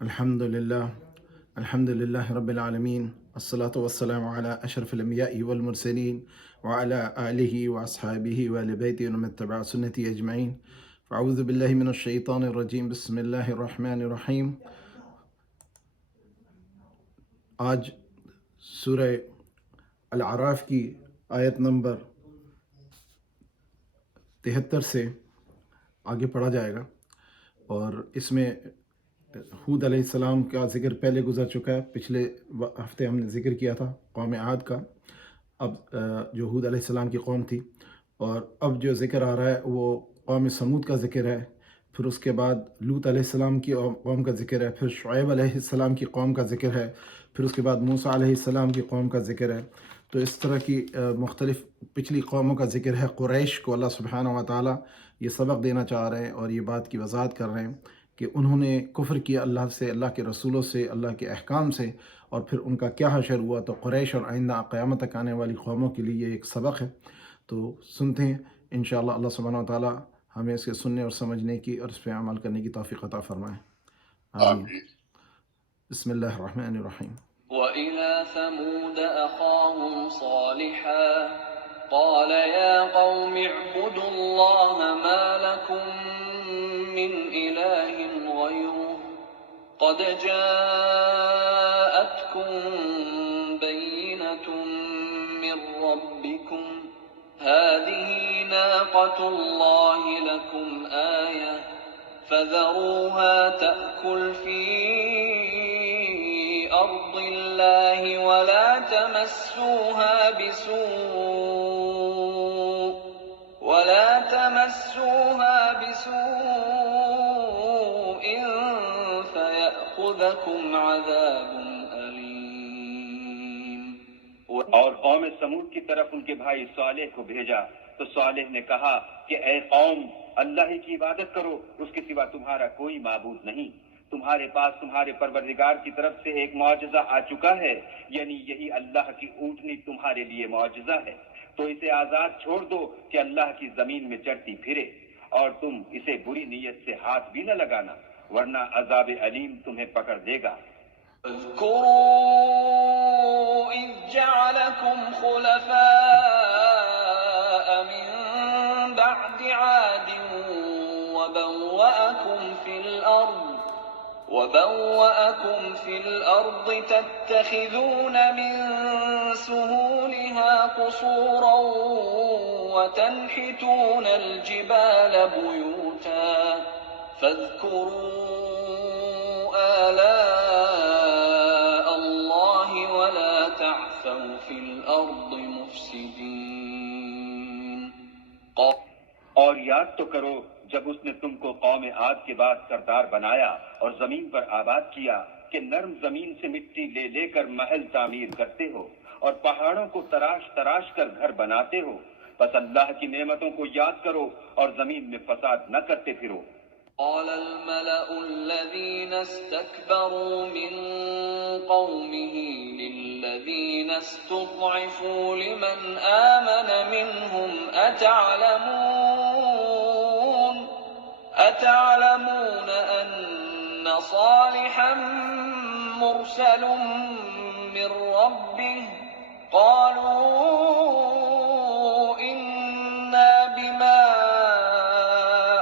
الحمد لله الحمد لله رب العالمين، الصلاة والسلام على أشرف الأنبياء والمرسلين وعلى آله وأصحابه وآل بيته ومن تبع سنته أجمعين. فأعوذ بالله من الشيطان الرجيم، بسم الله الرحمن الرحيم. آج سورہ الاعراف کی آیت نمبر 73 سے آگے پڑھا جائے گا، اور اس میں ہود علیہ السلام کا ذکر پہلے گزر چکا ہے. پچھلے ہفتے ہم نے ذکر کیا تھا قوم عاد کا، اب جو ہود علیہ السلام کی قوم تھی، اور اب جو ذکر آ رہا ہے وہ قوم سمود کا ذکر ہے. پھر اس کے بعد لوط علیہ السلام کی قوم کا ذکر ہے، پھر شعیب علیہ السلام کی قوم کا ذکر ہے، پھر اس کے بعد موسیٰ علیہ السلام کی قوم کا ذکر ہے. تو اس طرح کی مختلف پچھلی قوموں کا ذکر ہے. قریش کو اللہ سبحانہ و تعالیٰ یہ سبق دینا چاہ رہے ہیں اور یہ بات کی وضاحت کر رہے ہیں کہ انہوں نے کفر کیا اللہ سے، اللہ کے رسولوں سے، اللہ کے احکام سے، اور پھر ان کا کیا حشر ہوا. تو قریش اور آئندہ قیامت تک آنے والی قوموں کے لیے یہ ایک سبق ہے. تو سنتے ہیں انشاءاللہ. اللہ سبحانہ و تعالیٰ ہمیں اس کے سننے اور سمجھنے کی اور اس پہ عمل کرنے کی توفیق عطا فرمائے. آمین. بسم اللہ الرحمن الرحیم. وَإِلَى ثَمُودَ أَخَاهُمْ صَالِحًا قَالَ يَا قَوْمِ اعْبُدُوا اللَّهَ مَا لَكُم مِّنْ إِلَٰهٍ غَيْرُهُ قَدْ جَاءَتْكُم بَيِّنَةٌ مِّن رَّبِّكُمْ هَٰذِهِ نَاقَةُ اللَّهِ لَكُمْ آيَةً فَذَرُوهَا تَأْكُلْ فِي أَرْضِ اللَّهِ وَلَا تَمَسُّوهَا بِسُوءٍ فَيَأْخُذَكُمْ عَذَابٌ أَلِيمٌ. اور قوم سمود کی طرف ان کے بھائی صالح کو بھیجا تو صالح نے کہا کہ اے قوم، اللہ ہی کی عبادت کرو، اس کے سوا تمہارا کوئی معبود نہیں. تمہارے پاس تمہارے پروردگار کی طرف سے ایک معجزہ آ چکا ہے، یعنی یہی اللہ کی اونٹنی تمہارے لیے معجزہ ہے. تو اسے آزاد چھوڑ دو کہ اللہ کی زمین میں چرتی پھرے، اور تم اسے بری نیت سے ہاتھ بھی نہ لگانا، ورنہ عذاب علیم تمہیں پکڑ دے گا. اذكروا إذ جعلكم خلفاء من بعد عاد وبوأكم في الأرض تتخذون من سهولها قصورا وتنحتون الجبال بيوتا فاذكروا آلاء الله ولا تعثوا في الأرض مفسدين. اور یاد تو کرو جب اس نے تم کو قوم عاد کے بعد سردار بنایا اور زمین پر آباد کیا کہ نرم زمین سے مٹی لے لے کر محل تعمیر کرتے ہو اور پہاڑوں کو تراش تراش کر گھر بناتے ہو. بس اللہ کی نعمتوں کو یاد کرو اور زمین میں فساد نہ کرتے پھرو. قال الملأ الذين استكبروا من قومه للذين استضعفوا لمن آمن منهم أتعلمون أن صالحا مرسل من ربه قالوا إنا بما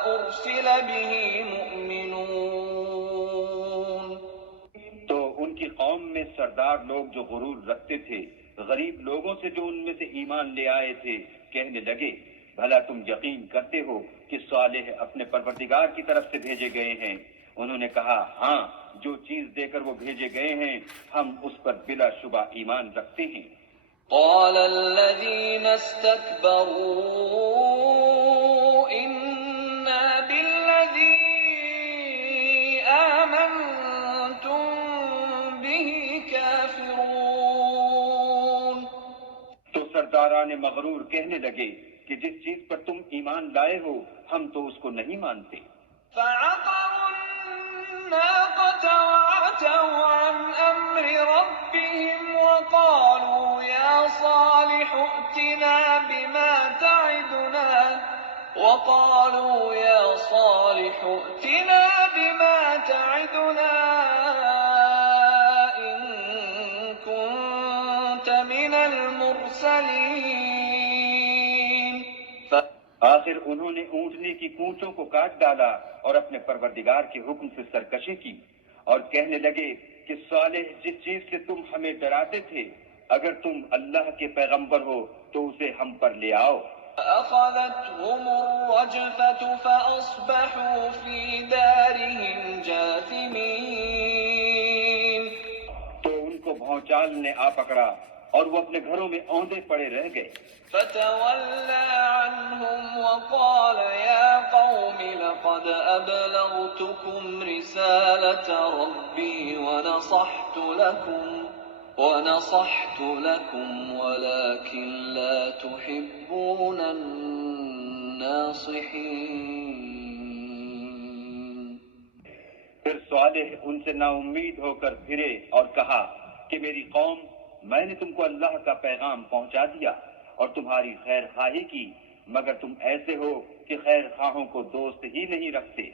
أرسل به مؤمنون. تو ان کی قوم میں سردار لوگ جو غرور رکھتے تھے غریب لوگوں سے جو ان میں سے ایمان لے آئے تھے کہنے لگے، بھلا تم یقین کرتے ہو کہ صالح اپنے پروردگار کی طرف سے بھیجے گئے ہیں؟ انہوں نے کہا، ہاں، جو چیز دے کر وہ بھیجے گئے ہیں ہم اس پر بلا شبہ ایمان رکھتے ہیں. قال الذين استكبروا إنا بالذي آمنتم به كافرون. تو سرداران مغرور کہنے لگے کہ جس چیز پر تم ایمان لائے ہو ہم تو اس کو نہیں مانتے. فعقروا الناقة وعتوا عن أمر ربهم وقالوا يا صالح ائتنا بما تعدنا المرسلين آخر انہوں نے اونٹنے کی پونچھوں کو کاٹ ڈالا اور اپنے پروردگار کے حکم سے سرکشی کی اور کہنے لگے کہ صالح جس چیز سے تم ہمیں ڈراتے تھے اگر تم اللہ کے پیغمبر ہو تو اسے ہم پر لے آؤ. فأخذتهم الرجفة فأصبحوا في دارهم جاثمين. تو ان کو بھونچال نے آ پکڑا اور وہ اپنے گھروں میں اوندے پڑے رہ گئے. فتولى عنهم وقال يا قوم لقد أبلغتكم رسالة ربي ونصحت لكم ولكن لا تحبون الناصحين. پھر صالح ان سے نا امید ہو کر پھرے اور کہا کہ میری قوم میں نے تم کو اللہ کا پیغام پہنچا دیا اور تمہاری خیر خواہی کی مگر تم ایسے ہو کہ خیر خواہوں کو دوست ہی نہیں رکھتے.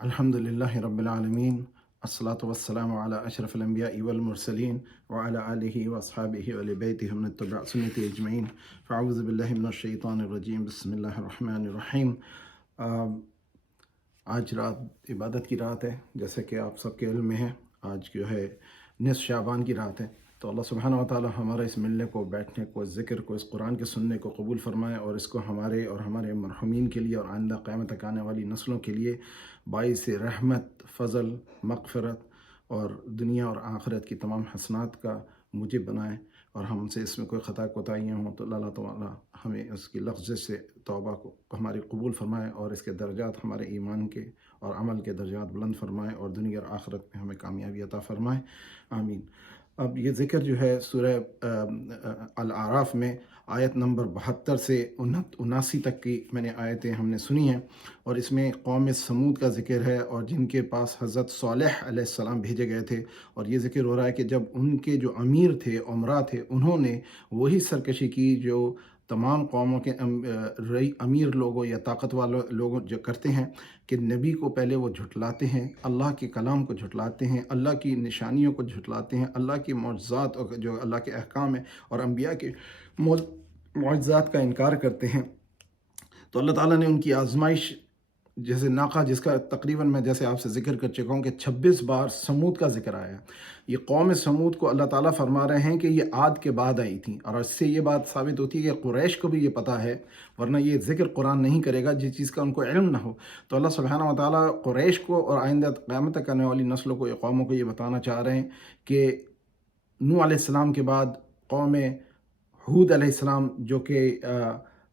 الحمدللہ رب العالمین الصلاة والسلام علی اشرف الانبیاء والمرسلین وعلی آلہ واصحابہ وآل بیتہ ومن اتبع سنتہ اجمعین. فاعوذ باللہ من الشیطان الرجیم. بسم اللہ الرحمن الرحیم. آج رات عبادت کی رات ہے، جیسے کہ آپ سب کے علم میں ہے. آج جو ہے نصف شعبان کی رات ہے. تو اللہ سبحانہ و تعالی ہمارا اس ملنے کو، بیٹھنے کو، اس ذکر کو، اس قرآن کے سننے کو قبول فرمائے اور اس کو ہمارے اور ہمارے مرحومین کے لیے اور آئندہ قیامت تک آنے والی نسلوں کے لیے باعث رحمت، فضل، مغفرت اور دنیا اور آخرت کی تمام حسنات کا موجب بنائے. اور ہم سے اس میں کوئی خطا کوتاہیاں ہوں تو اللہ تعالیٰ ہمیں اس کی لفظ سے توبہ کو ہماری قبول فرمائے اور اس کے درجات ہمارے ایمان کے اور عمل کے درجات بلند فرمائے اور دنیا اور آخرت میں ہمیں کامیابی عطا فرمائے. آمین. اب یہ ذکر جو ہے سورہ الاعراف میں آیت نمبر 72 سے 79 تک کی میں نے آیتیں ہم نے سنی ہیں اور اس میں قوم سمود کا ذکر ہے اور جن کے پاس حضرت صالح علیہ السلام بھیجے گئے تھے. اور یہ ذکر ہو رہا ہے کہ جب ان کے جو امیر تھے، عمرا تھے، انہوں نے وہی سرکشی کی جو تمام قوموں کے امیر لوگوں یا طاقت والے لوگوں جو کرتے ہیں کہ نبی کو پہلے وہ جھٹلاتے ہیں، اللہ کے کلام کو جھٹلاتے ہیں، اللہ کی نشانیوں کو جھٹلاتے ہیں، اللہ کی معجزات اور جو اللہ کے احکام ہیں اور انبیاء کے معجزات کا انکار کرتے ہیں. تو اللہ تعالیٰ نے ان کی آزمائش، جیسے ناقہ جس کا تقریباً میں جیسے آپ سے ذکر کر چکا ہوں کہ 26 بار سمود کا ذکر آیا. یہ قوم سمود کو اللہ تعالیٰ فرما رہے ہیں کہ یہ عاد کے بعد آئی تھیں اور اس سے یہ بات ثابت ہوتی ہے کہ قریش کو بھی یہ پتہ ہے، ورنہ یہ ذکر قرآن نہیں کرے گا جس چیز کا ان کو علم نہ ہو. تو اللہ سبحانہ و تعالیٰ قریش کو اور آئندہ قیامت تک آنے والی نسلوں کو، قوموں کو یہ بتانا چاہ رہے ہیں کہ نوح علیہ السلام کے بعد قوم ہود علیہ السلام جو کہ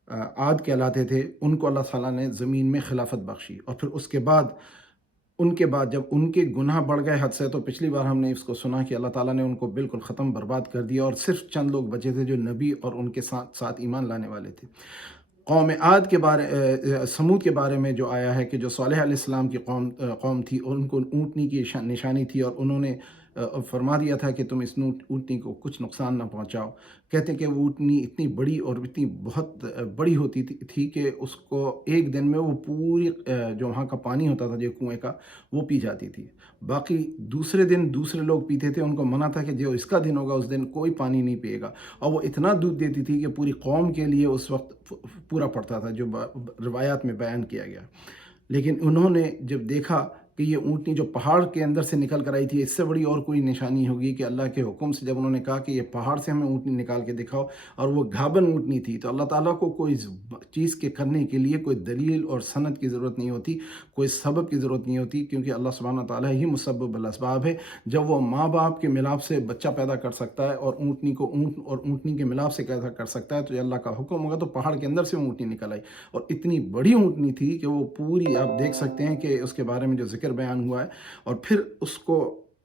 عاد کہلاتے تھے، ان کو اللہ تعالیٰ نے زمین میں خلافت بخشی. اور پھر اس کے بعد جب ان کے گناہ بڑھ گئے حد سے، تو پچھلی بار ہم نے اس کو سنا کہ اللہ تعالیٰ نے ان کو بالکل ختم برباد کر دیا اور صرف چند لوگ بچے تھے جو نبی اور ان کے ساتھ ایمان لانے والے تھے. قوم عاد کے سمود کے بارے میں جو آیا ہے کہ جو صالح علیہ السلام کی قوم تھی، ان کو اونٹنی کی نشانی تھی اور انہوں نے فرما دیا تھا کہ تم اس اونٹنی کو کچھ نقصان نہ پہنچاؤ. کہتے ہیں کہ وہ اونٹنی اتنی بڑی اور اتنی بہت بڑی ہوتی تھی کہ اس کو ایک دن میں وہ پوری جو وہاں کا پانی ہوتا تھا جو کنویں کا، وہ پی جاتی تھی. باقی دوسرے دن دوسرے لوگ پیتے تھے. ان کو منع تھا کہ جو اس کا دن ہوگا اس دن کوئی پانی نہیں پیے گا. اور وہ اتنا دودھ دیتی تھی کہ پوری قوم کے لیے اس وقت پورا پڑتا تھا، جو روایات میں بیان کیا گیا. لیکن انہوں نے جب دیکھا کہ یہ اونٹنی جو پہاڑ کے اندر سے نکل کر آئی تھی، اس سے بڑی اور کوئی نشانی ہوگی کہ اللہ کے حکم سے جب انہوں نے کہا کہ یہ پہاڑ سے ہمیں اونٹنی نکال کے دکھاؤ، اور وہ گھابن اونٹنی تھی، تو اللہ تعالیٰ کو کوئی چیز کے کرنے کے لیے کوئی دلیل اور سند کی ضرورت نہیں ہوتی، کوئی سبب کی ضرورت نہیں ہوتی، کیونکہ اللہ سبحانہ تعالیٰ ہی مسبب الاسباب ہے. جب وہ ماں باپ کے ملاپ سے بچہ پیدا کر سکتا ہے اور اونٹنی کو اونٹنی کے ملاپ سے پیدا کر سکتا ہے، تو یہ اللہ کا حکم ہوگا. تو پہاڑ کے اندر سے اونٹنی نکل آئی اور اتنی بڑی اونٹنی تھی کہ وہ پوری، آپ دیکھ سکتے ہیں کہ اس کے بارے میں جو ذکر بیان ہوا ہے. اور پھر اس کو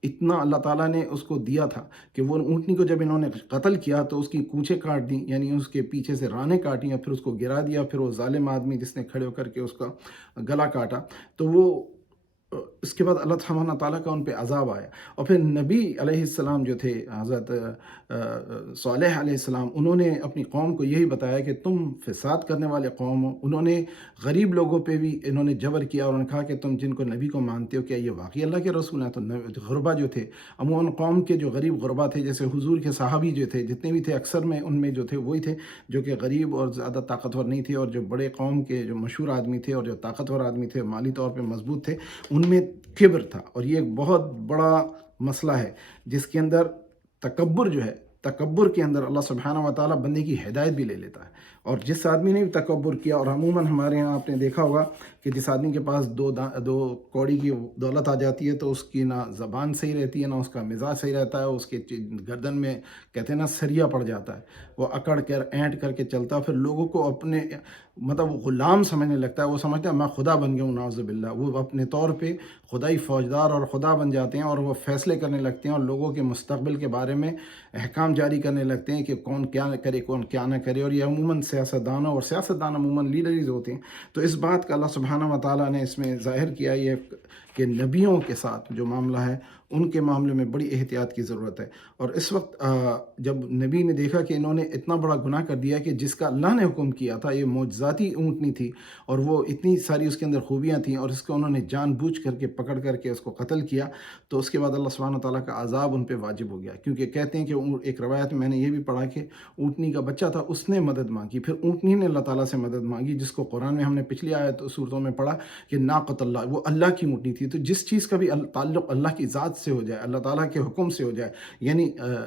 اتنا اللہ تعالیٰ نے اس کو دیا تھا کہ وہ اونٹنی کو جب انہوں نے قتل کیا تو اس کی کونچیں کاٹ دیں، یعنی اس کے پیچھے سے رانے کاٹیں اور پھر اس کو گرا دیا. پھر وہ ظالم آدمی جس نے کھڑے ہو کر کے اس کا گلا کاٹا، تو وہ اس کے بعد اللہ سبحانہ تعالیٰ کا ان پہ عذاب آیا، اور پھر نبی علیہ السلام جو تھے حضرت صالح علیہ السلام، انہوں نے اپنی قوم کو یہی بتایا کہ تم فساد کرنے والے قوم ہو۔ انہوں نے غریب لوگوں پہ بھی انہوں نے جبر کیا، اور انہوں نے کہا کہ تم جن کو نبی کو مانتے ہو کیا یہ واقعی اللہ کے رسول ہیں؟ تو غربا جو تھے، عموماً قوم کے جو غریب غربا تھے، جیسے حضور کے صحابی جو تھے جتنے بھی تھے، اکثر میں ان میں جو تھے وہی تھے جو کہ غریب اور زیادہ طاقتور نہیں تھے، اور جو بڑے قوم کے جو مشہور آدمی تھے اور جو طاقتور آدمی تھے، مالی طور پہ مضبوط تھے، ان میں کبر تھا۔ اور یہ ایک بہت بڑا مسئلہ ہے جس کے اندر تکبر جو ہے، تکبر کے اندر اللہ سبحانہ و تعالیٰ بندے کی ہدایت بھی لے لیتا ہے۔ اور جس آدمی نے بھی تکبر کیا، اور عموماً ہمارے یہاں آپ نے دیکھا ہوگا کہ جس آدمی کے پاس دو کوڑی کی دولت آ جاتی ہے تو اس کی نہ زبان صحیح رہتی ہے، نہ اس کا مزاج صحیح رہتا ہے، اس کے گردن میں کہتے ہیں نا سریا پڑ جاتا ہے، وہ اکڑ کر اینٹ کر کے چلتا ہے، پھر لوگوں کو اپنے مطلب وہ غلام سمجھنے لگتا ہے، وہ سمجھتا ہے میں خدا بن گیا ہوں، نعوذ باللہ۔ وہ اپنے طور پہ خدائی فوجدار اور خدا بن جاتے ہیں، اور وہ فیصلے کرنے لگتے ہیں اور لوگوں کے مستقبل کے بارے میں احکام جاری کرنے لگتے ہیں کہ کون کیا کرے کون کیا نہ کرے، اور یہ عموماً سیاستدانوں، اور سیاستدان عموماً لیڈرز ہوتے ہیں۔ تو اس بات کا اللہ سبحانہ و تعالیٰ نے اس میں ظاہر کیا یہ کہ نبیوں کے ساتھ جو معاملہ ہے ان کے معاملے میں بڑی احتیاط کی ضرورت ہے۔ اور اس وقت جب نبی نے دیکھا کہ انہوں نے اتنا بڑا گناہ کر دیا کہ جس کا اللہ نے حکم کیا تھا، یہ معجزاتی اونٹنی تھی اور وہ اتنی ساری اس کے اندر خوبیاں تھیں، اور اس کو انہوں نے جان بوجھ کر کے پکڑ کر کے اس کو قتل کیا، تو اس کے بعد اللہ سبحانہ تعالیٰ کا عذاب ان پہ واجب ہو گیا۔ کیونکہ کہتے ہیں کہ ایک روایت میں نے یہ بھی پڑھا کہ اونٹنی کا بچہ تھا، اس نے مدد مانگی، پھر اونٹنی نے اللہ تعالیٰ سے مدد مانگی، جس کو قرآن میں ہم نے پچھلی آیت صورتوں میں پڑھا کہ ناقۃ اللہ، وہ اللہ کی اونٹنی تھی۔ تو جس چیز کا بھی تعلق اللہ کی ذات سے ہو جائے، اللہ تعالیٰ کے حکم سے ہو جائے، یعنی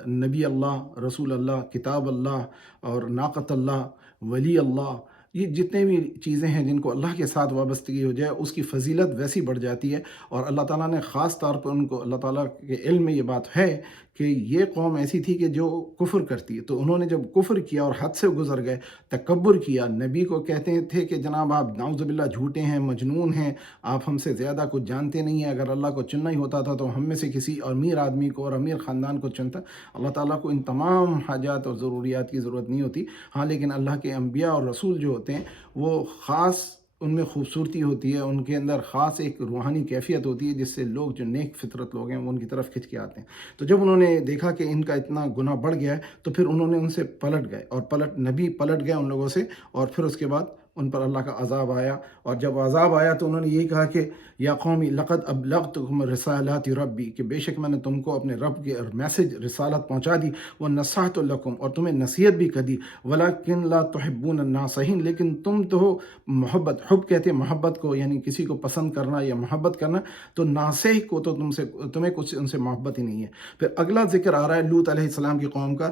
نبی اللہ، رسول اللہ، کتاب اللہ اور ناقۃ اللہ، ولی اللہ، یہ جتنے بھی چیزیں ہیں جن کو اللہ کے ساتھ وابستگی ہو جائے، اس کی فضیلت ویسی بڑھ جاتی ہے۔ اور اللہ تعالیٰ نے خاص طور پر ان کو، اللہ تعالیٰ کے علم میں یہ بات ہے کہ یہ قوم ایسی تھی کہ جو کفر کرتی ہے، تو انہوں نے جب کفر کیا اور حد سے گزر گئے، تکبر کیا، نبی کو کہتے تھے کہ جناب آپ نعوذ باللہ جھوٹے ہیں، مجنون ہیں، آپ ہم سے زیادہ کچھ جانتے نہیں ہیں، اگر اللہ کو چننا ہی ہوتا تھا تو ہم میں سے کسی امیر آدمی کو اور امیر خاندان کو چنتا۔ اللہ تعالیٰ کو ان تمام حاجات اور ضروریات کی ضرورت نہیں ہوتی، ہاں لیکن اللہ کے انبیاء اور رسول جو ہوتے ہیں وہ خاص، ان میں خوبصورتی ہوتی ہے، ان کے اندر خاص ایک روحانی کیفیت ہوتی ہے جس سے لوگ جو نیک فطرت لوگ ہیں وہ ان کی طرف کھنچ کے آتے ہیں۔ تو جب انہوں نے دیکھا کہ ان کا اتنا گناہ بڑھ گیا ہے تو پھر انہوں نے ان سے پلٹ گئے، اور نبی پلٹ گئے ان لوگوں سے، اور پھر اس کے بعد ان پر اللہ کا عذاب آیا۔ اور جب عذاب آیا تو انہوں نے یہی کہا کہ یا قومی لقد ابلغتکم رسالات ربی، کہ بے شک میں نے تم کو اپنے رب کے میسج رسالت پہنچا دی، ونصحت لکم، اور تمہیں نصیحت بھی کر دی، ولکن لا تحبون الناصحین، لیکن تم تو محبت، حب کہتے ہیں محبت کو، یعنی کسی کو پسند کرنا یا محبت کرنا، تو ناصح کو تو تمہیں کچھ ان سے محبت ہی نہیں ہے۔ پھر اگلا ذکر آ رہا ہے لوط علیہ السلام کی قوم کا۔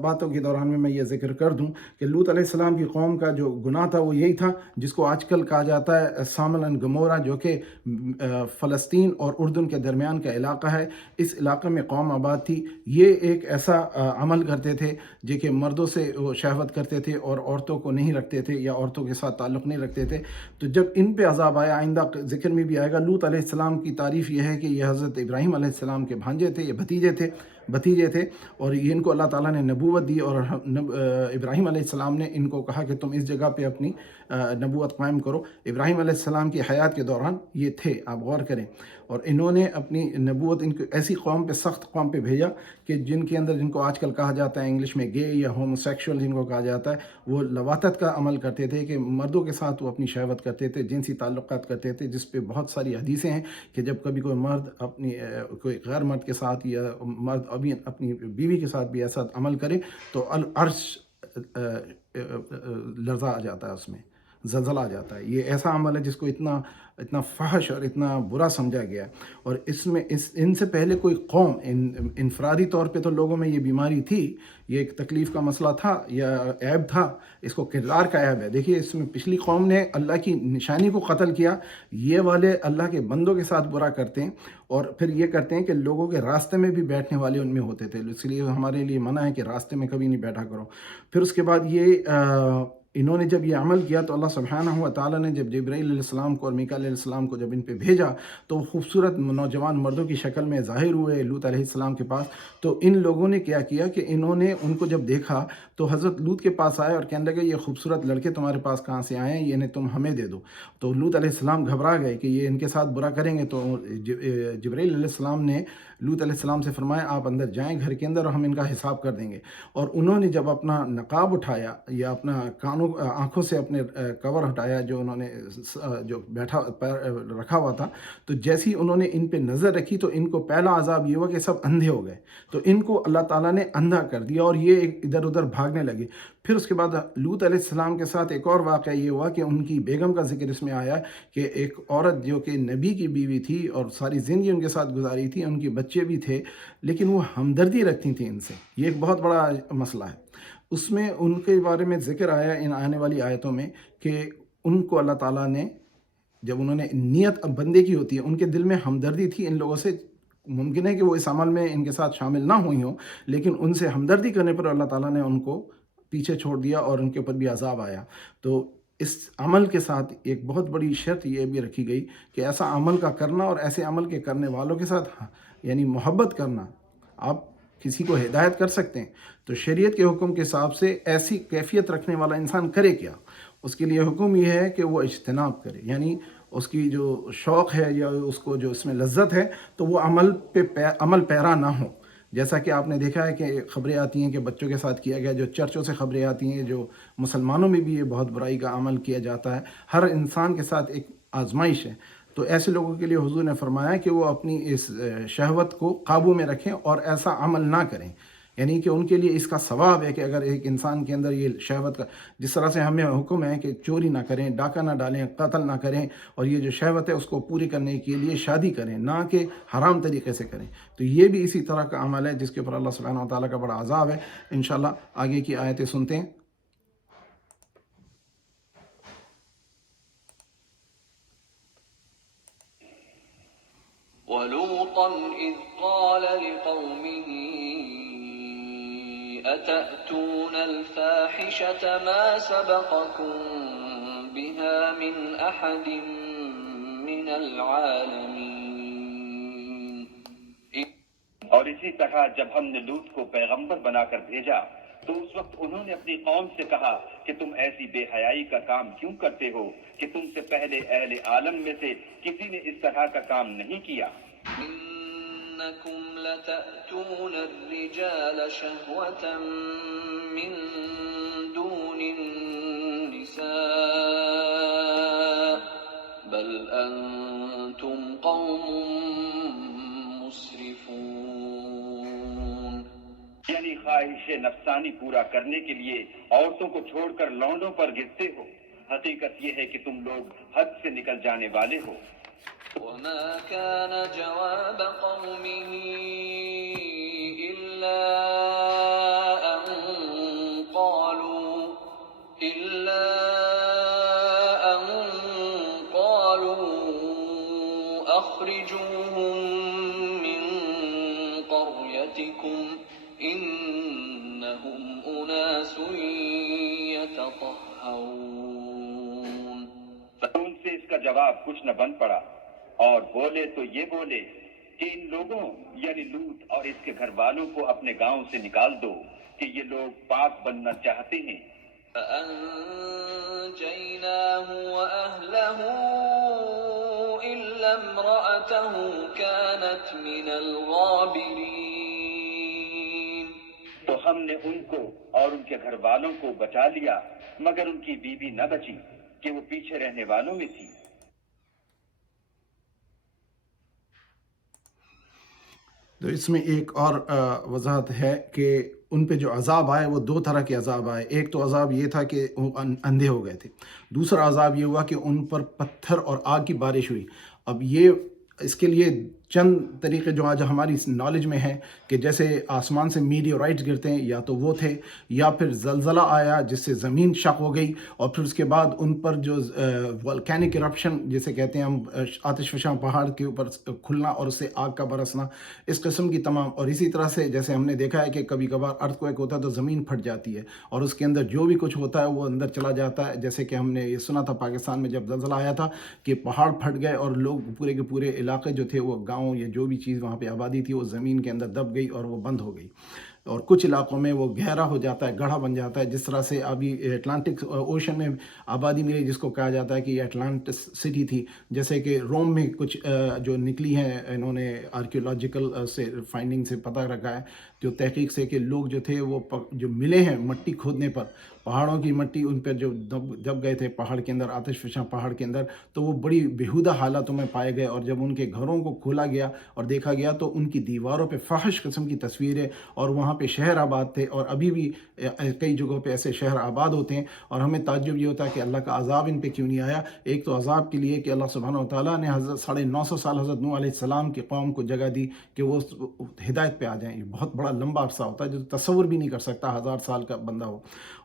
باتوں کے دوران میں یہ ذکر کر دوں کہ لوط علیہ السلام کی قوم کا جو گناہ تھا وہ یہی تھا جس کو آج کل کہا جاتا ہے سامل اینڈ گمورا، جو کہ فلسطین اور اردن کے درمیان کا علاقہ ہے۔ اس علاقے میں قوم آباد تھی۔ یہ ایک ایسا عمل کرتے تھے جو کہ مردوں سے وہ شہوت کرتے تھے اور عورتوں کو نہیں رکھتے تھے یا عورتوں کے ساتھ تعلق نہیں رکھتے تھے۔ تو جب ان پہ عذاب آیا، آئندہ ذکر میں بھی آئے گا، لوط علیہ السلام کی تعریف یہ ہے کہ یہ حضرت ابراہیم علیہ السلام کے بھانجے تھے، یہ بھتیجے تھے، اور ان کو اللہ تعالیٰ نے نبوت دی، اور ابراہیم علیہ السلام نے ان کو کہا کہ تم اس جگہ پہ اپنی نبوت قائم کرو۔ ابراہیم علیہ السلام کی حیات کے دوران یہ تھے، آپ غور کریں، اور انہوں نے اپنی نبوت ان کو ایسی قوم پہ، سخت قوم پہ بھیجا کہ جن کے اندر، جن کو آج کل کہا جاتا ہے انگلش میں گے یا ہومو سیکشول جن کو کہا جاتا ہے، وہ لواطت کا عمل کرتے تھے کہ مردوں کے ساتھ وہ اپنی شہوت کرتے تھے، جنسی تعلقات کرتے تھے، جس پہ بہت ساری حدیثیں ہیں کہ جب کبھی کوئی مرد اپنی کوئی غیر مرد کے ساتھ یا مرد ابھی اپنی بیوی کے ساتھ بھی ایسا عمل کرے تو العرش لرزا آ جاتا ہے، اس میں زلزلہ آ جاتا ہے۔ یہ ایسا عمل ہے جس کو اتنا فحش اور اتنا برا سمجھا گیا ہے، اور اس میں ان سے پہلے کوئی قوم انفرادی طور پہ تو لوگوں میں یہ بیماری تھی، یہ ایک تکلیف کا مسئلہ تھا یا عیب تھا، اس کو کردار کا عیب ہے۔ دیکھیے اس میں پچھلی قوم نے اللہ کی نشانی کو قتل کیا، یہ والے اللہ کے بندوں کے ساتھ برا کرتے ہیں، اور پھر یہ کرتے ہیں کہ لوگوں کے راستے میں بھی بیٹھنے والے ان میں ہوتے تھے، اس لیے ہمارے لیے منع ہے کہ راستے میں کبھی نہیں بیٹھا کرو۔ پھر اس کے بعد یہ انہوں نے جب یہ عمل کیا تو اللہ سبحانہ و تعالیٰ نے جب جبرائیل علیہ السلام کو اور میکائیل علیہ السلام کو جب ان پہ بھیجا تو وہ خوبصورت نوجوان مردوں کی شکل میں ظاہر ہوئے لوط علیہ السلام کے پاس. تو ان لوگوں نے کیا کیا کہ انہوں نے ان کو جب دیکھا تو حضرت لوط کے پاس آئے اور کہنے لگے یہ خوبصورت لڑکے تمہارے پاس کہاں سے آئے ہیں, یہ تم ہمیں دے دو. تو لوط علیہ السلام گھبرا گئے کہ یہ ان کے ساتھ برا کریں گے. تو جبرائیل علیہ السلام نے لوط علیہ السلام سے فرمایا آپ اندر جائیں گھر کے اندر اور ہم ان کا حساب کر دیں گے. اور انہوں نے جب اپنا نقاب اٹھایا یا اپنا آنکھوں سے اپنے کور ہٹایا جو انہوں نے جو بیٹھا رکھا ہوا تھا, تو جیسی انہوں نے ان پہ نظر رکھی تو ان کو پہلا عذاب یہ ہوا کہ سب اندھے ہو گئے. تو ان کو اللہ تعالیٰ نے اندھا کر دیا اور یہ ادھر ادھر بھاگنے لگے. پھر اس کے بعد لوط علیہ السلام کے ساتھ ایک اور واقعہ یہ ہوا کہ ان کی بیگم کا ذکر اس میں آیا کہ ایک عورت جو کہ نبی کی بیوی تھی اور ساری زندگی ان کے ساتھ گزاری تھی, ان کے بچے بھی تھے, لیکن وہ ہمدردی رکھتی تھیں ان سے. یہ ایک بہت بڑا مسئلہ ہے. اس میں ان کے بارے میں ذکر آیا ان آنے والی آیتوں میں کہ ان کو اللہ تعالیٰ نے جب انہوں نے نیت بندے کی ہوتی ہے, ان کے دل میں ہمدردی تھی ان لوگوں سے. ممکن ہے کہ وہ اس عمل میں ان کے ساتھ شامل نہ ہوئی ہوں, لیکن ان سے ہمدردی کرنے پر اللہ تعالیٰ نے ان کو پیچھے چھوڑ دیا اور ان کے اوپر بھی عذاب آیا. تو اس عمل کے ساتھ ایک بہت بڑی شرط یہ بھی رکھی گئی کہ ایسا عمل کا کرنا اور ایسے عمل کے کرنے والوں کے ساتھ یعنی محبت کرنا. آپ کسی کو ہدایت کر سکتے ہیں تو شریعت کے حکم کے حساب سے ایسی کیفیت رکھنے والا انسان کرے کیا. اس کے لیے حکم یہ ہے کہ وہ اجتناب کرے, یعنی اس کی جو شوق ہے یا اس کو جو اس میں لذت ہے تو وہ عمل پیرا نہ ہو. جیسا کہ آپ نے دیکھا ہے کہ خبریں آتی ہیں کہ بچوں کے ساتھ کیا گیا, جو چرچوں سے خبریں آتی ہیں, جو مسلمانوں میں بھی یہ بہت برائی کا عمل کیا جاتا ہے. ہر انسان کے ساتھ ایک آزمائش ہے. تو ایسے لوگوں کے لیے حضور نے فرمایا کہ وہ اپنی اس شہوت کو قابو میں رکھیں اور ایسا عمل نہ کریں. یعنی کہ ان کے لیے اس کا ثواب ہے کہ اگر ایک انسان کے اندر یہ شہوت کا, جس طرح سے ہمیں حکم ہے کہ چوری نہ کریں, ڈاکہ نہ ڈالیں, قتل نہ کریں, اور یہ جو شہوت ہے اس کو پوری کرنے کے لیے شادی کریں, نہ کہ حرام طریقے سے کریں. تو یہ بھی اسی طرح کا عمل ہے جس کے اوپر اللہ سبحانہ و تعالیٰ کا بڑا عذاب ہے. انشاءاللہ آگے کی آیتیں سنتے ہیں. وَلُوطًا إِذْ قَالَ لِقَوْمِهِ أَتَأْتُونَ الْفَاحِشَةَ مَا سَبَقَكُم بِهَا مِنْ أَحَدٍ مِّنَ الْعَالَمِينَ. اور اسی طرح جب ہم نے لوط کو پیغمبر بنا کر بھیجا تو اس وقت انہوں نے اپنی قوم سے کہا کہ تم ایسی بے حیائی کا کام کیوں کرتے ہو کہ تم سے پہلے اہل عالم میں سے کسی نے اس طرح کا کام نہیں کیا. إِنَّكُمْ لَتَأْتُونَ الرِّجَالَ شَهْوَةً مِّن دُونِ النِّسَاءِ بَلْ أَنتُمْ قَوْمٌ مُسْرِفُونَ. یعنی خواہش نفسانی پورا کرنے کے لیے عورتوں کو چھوڑ کر لونڈوں پر گرتے ہو. حقیقت یہ ہے کہ تم لوگ حد سے نکل جانے والے ہو. وَمَا كَانَ جَوَابَ قَوْمِهِ إِلَّا أَن قَالُوا أَخْرِجُوهُم مِّن قَرْيَتِكُمْ إِنَّهُمْ أُنَاسٌ يَتَطَهَّرُونَ. ان سے اس کا جواب کچھ نہ بن پڑا اور بولے تو یہ بولے کہ ان لوگوں یعنی لوط اور اس کے گھر والوں کو اپنے گاؤں سے نکال دو کہ یہ لوگ پاک بننا چاہتے ہیں. فَأَنجَيْنَاهُ وَأَهْلَهُ إِلَّا امْرَأَتَهُ كَانَتْ مِنَ الْغَابِرِينَ. تو ہم نے ان کو اور ان کے گھر والوں کو بچا لیا مگر ان کی بیوی نہ بچی کہ وہ پیچھے رہنے والوں میں تھی. تو اس میں ایک اور وضاحت ہے کہ ان پہ جو عذاب آئے وہ دو طرح کے عذاب آئے. ایک تو عذاب یہ تھا کہ اندھے ہو گئے تھے. دوسرا عذاب یہ ہوا کہ ان پر پتھر اور آگ کی بارش ہوئی. اب یہ اس کے لیے چند طریقے جو آج ہماری نالج میں ہیں کہ جیسے آسمان سے میٹیورائٹس گرتے ہیں، یا تو وہ تھے، یا پھر زلزلہ آیا جس سے زمین شق ہو گئی، اور پھر اس کے بعد ان پر جو والکینک ایرپشن جسے کہتے ہیں ہم، آتش فشاں پہاڑ کے اوپر کھلنا اور اس سے آگ کا برسنا، اس قسم کی تمام. اور اسی طرح سے جیسے ہم نے دیکھا ہے کہ کبھی کبھار ارتھ کویک ہوتا ہے تو زمین پھٹ جاتی ہے اور اس کے اندر جو بھی کچھ ہوتا ہے وہ اندر چلا جاتا ہے. جیسے کہ ہم نے یہ سنا تھا پاکستان میں جب زلزلہ آیا تھا کہ پہاڑ پھٹ گئے اور لوگ پورے کے پورے علاقے جو تھے، وہ گاؤں یا جو بھی چیز وہاں پہ آبادی تھی، وہ زمین کے اندر دب گئی اور وہ بند ہو گئی. اور کچھ علاقوں میں وہ گہرا ہو جاتا ہے، گڑھا بن جاتا ہے، جس طرح سے ابھی اٹلانٹک اوشن میں آبادی ملی جس کو کہا جاتا ہے کہ یہ اٹلانٹس سٹی تھی. جیسے کہ روم میں کچھ جو نکلی ہیں، انہوں نے آرکیولوجیکل سے فائنڈنگ سے پتہ رکھا ہے، جو تحقیق سے، کہ لوگ جو تھے وہ جو ملے ہیں مٹی کھودنے پر، پہاڑوں کی مٹی ان پر جو دب گئے تھے پہاڑ کے اندر، آتش فشاں پہاڑ کے اندر، تو وہ بڑی بیہودہ حالتوں میں پائے گئے. اور جب ان کے گھروں کو کھولا گیا اور دیکھا گیا تو ان کی دیواروں پہ فحش قسم کی تصویریں، اور وہاں پہ شہر آباد تھے. اور ابھی بھی کئی جگہوں پہ ایسے شہر آباد ہوتے ہیں، اور ہمیں تعجب یہ ہوتا ہے کہ اللہ کا عذاب ان پہ کیوں نہیں آیا. ایک تو عذاب کے لیے کہ اللہ سبحانہ و تعالیٰ نے 950 سال حضرت نوح علیہ السلام کی قوم کو جگہ دی کہ وہ ہدایت پہ آ جائیں. یہ بہت بڑا لمبا عرصہ ہوتا ہے جو تصور بھی نہیں کر سکتا 1000 سال کا بندہ ہو.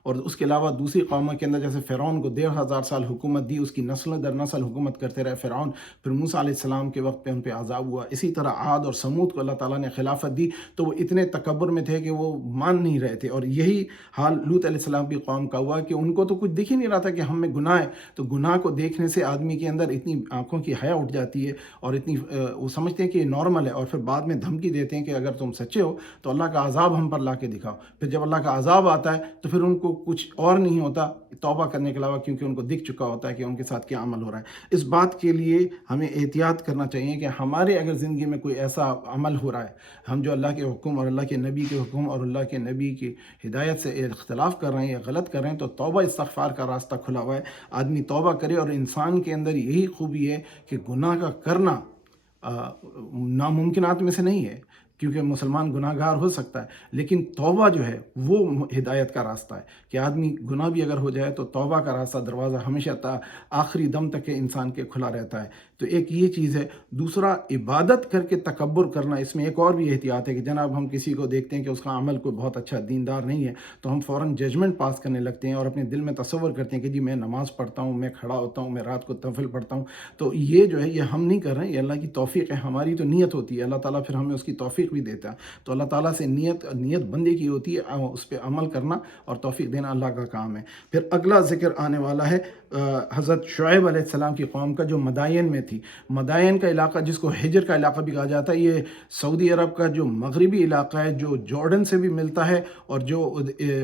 اور اس کے علاوہ دوسری قوموں کے اندر جیسے فرعون کو 1500 سال حکومت دی، اس کی نسل در نسل حکومت کرتے رہے فرعون، پھر موسیٰ علیہ السلام کے وقت پہ ان پہ عذاب ہوا. اسی طرح عاد اور سمود کو اللہ تعالیٰ نے خلافت دی تو وہ اتنے تکبر میں تھے کہ وہ مان نہیں رہے تھے. اور یہی حال لوط علیہ السلام کی قوم کا ہوا کہ ان کو تو کچھ دکھ ہی نہیں رہا تھا کہ ہم میں گناہ ہے. تو گناہ کو دیکھنے سے آدمی کے اندر اتنی آنکھوں کی حیا اٹھ جاتی ہے اور اتنی وہ سمجھتے ہیں کہ یہ نارمل ہے، اور پھر بعد میں دھمکی دیتے ہیں کہ اگر تم سچے ہو تو اللہ کا عذاب ہم پر لا کے دکھاؤ. پھر جب اللہ کا عذاب آتا ہے تو پھر ان کو کچھ اور نہیں ہوتا توبہ کرنے کے علاوہ، کیونکہ ان کو دکھ چکا ہوتا ہے کہ ان کے ساتھ کیا عمل ہو رہا ہے. اس بات کے لیے ہمیں احتیاط کرنا چاہیے کہ ہمارے اگر زندگی میں کوئی ایسا عمل ہو رہا ہے، ہم جو اللہ کے حکم اور اللہ کے نبی کے حکم اور اللہ کے نبی کی ہدایت سے اختلاف کر رہے ہیں یا غلط کر رہے ہیں، تو توبہ استغفار کا راستہ کھلا ہوا ہے. آدمی توبہ کرے، اور انسان کے اندر یہی خوبی ہے کہ گناہ کا کرنا ناممکنات میں سے نہیں ہے، کیونکہ مسلمان گناہ گار ہو سکتا ہے، لیکن توبہ جو ہے وہ ہدایت کا راستہ ہے کہ آدمی گناہ بھی اگر ہو جائے تو توبہ کا راستہ، دروازہ ہمیشہ آخری دم تک کے انسان کے کھلا رہتا ہے. تو ایک یہ چیز ہے. دوسرا، عبادت کر کے تکبر کرنا، اس میں ایک اور بھی احتیاط ہے کہ جناب ہم کسی کو دیکھتے ہیں کہ اس کا عمل کوئی بہت اچھا دیندار نہیں ہے تو ہم فوراً ججمنٹ پاس کرنے لگتے ہیں اور اپنے دل میں تصور کرتے ہیں کہ جی میں نماز پڑھتا ہوں، میں کھڑا ہوتا ہوں، میں رات کو تنفل پڑھتا ہوں. تو یہ جو ہے یہ ہم نہیں کر رہے ہیں، یہ اللہ کی توفیق ہے. ہماری تو نیت ہوتی ہے، اللہ تعالیٰ پھر ہمیں اس کی توفیق بھی دیتا ہے. تو اللہ تعالیٰ سے نیت بندے کی ہوتی ہے، اس پہ عمل کرنا اور توفیق دینا اللہ کا کام ہے. پھر اگلا ذکر آنے والا ہے حضرت شعیب علیہ السلام کی قوم کا جو مدائن میں تھی. مدائن کا علاقہ جس کو حجر کا علاقہ بھی کہا جاتا ہے، یہ سعودی عرب کا جو مغربی علاقہ ہے، جو جارڈن سے بھی ملتا ہے، اور جو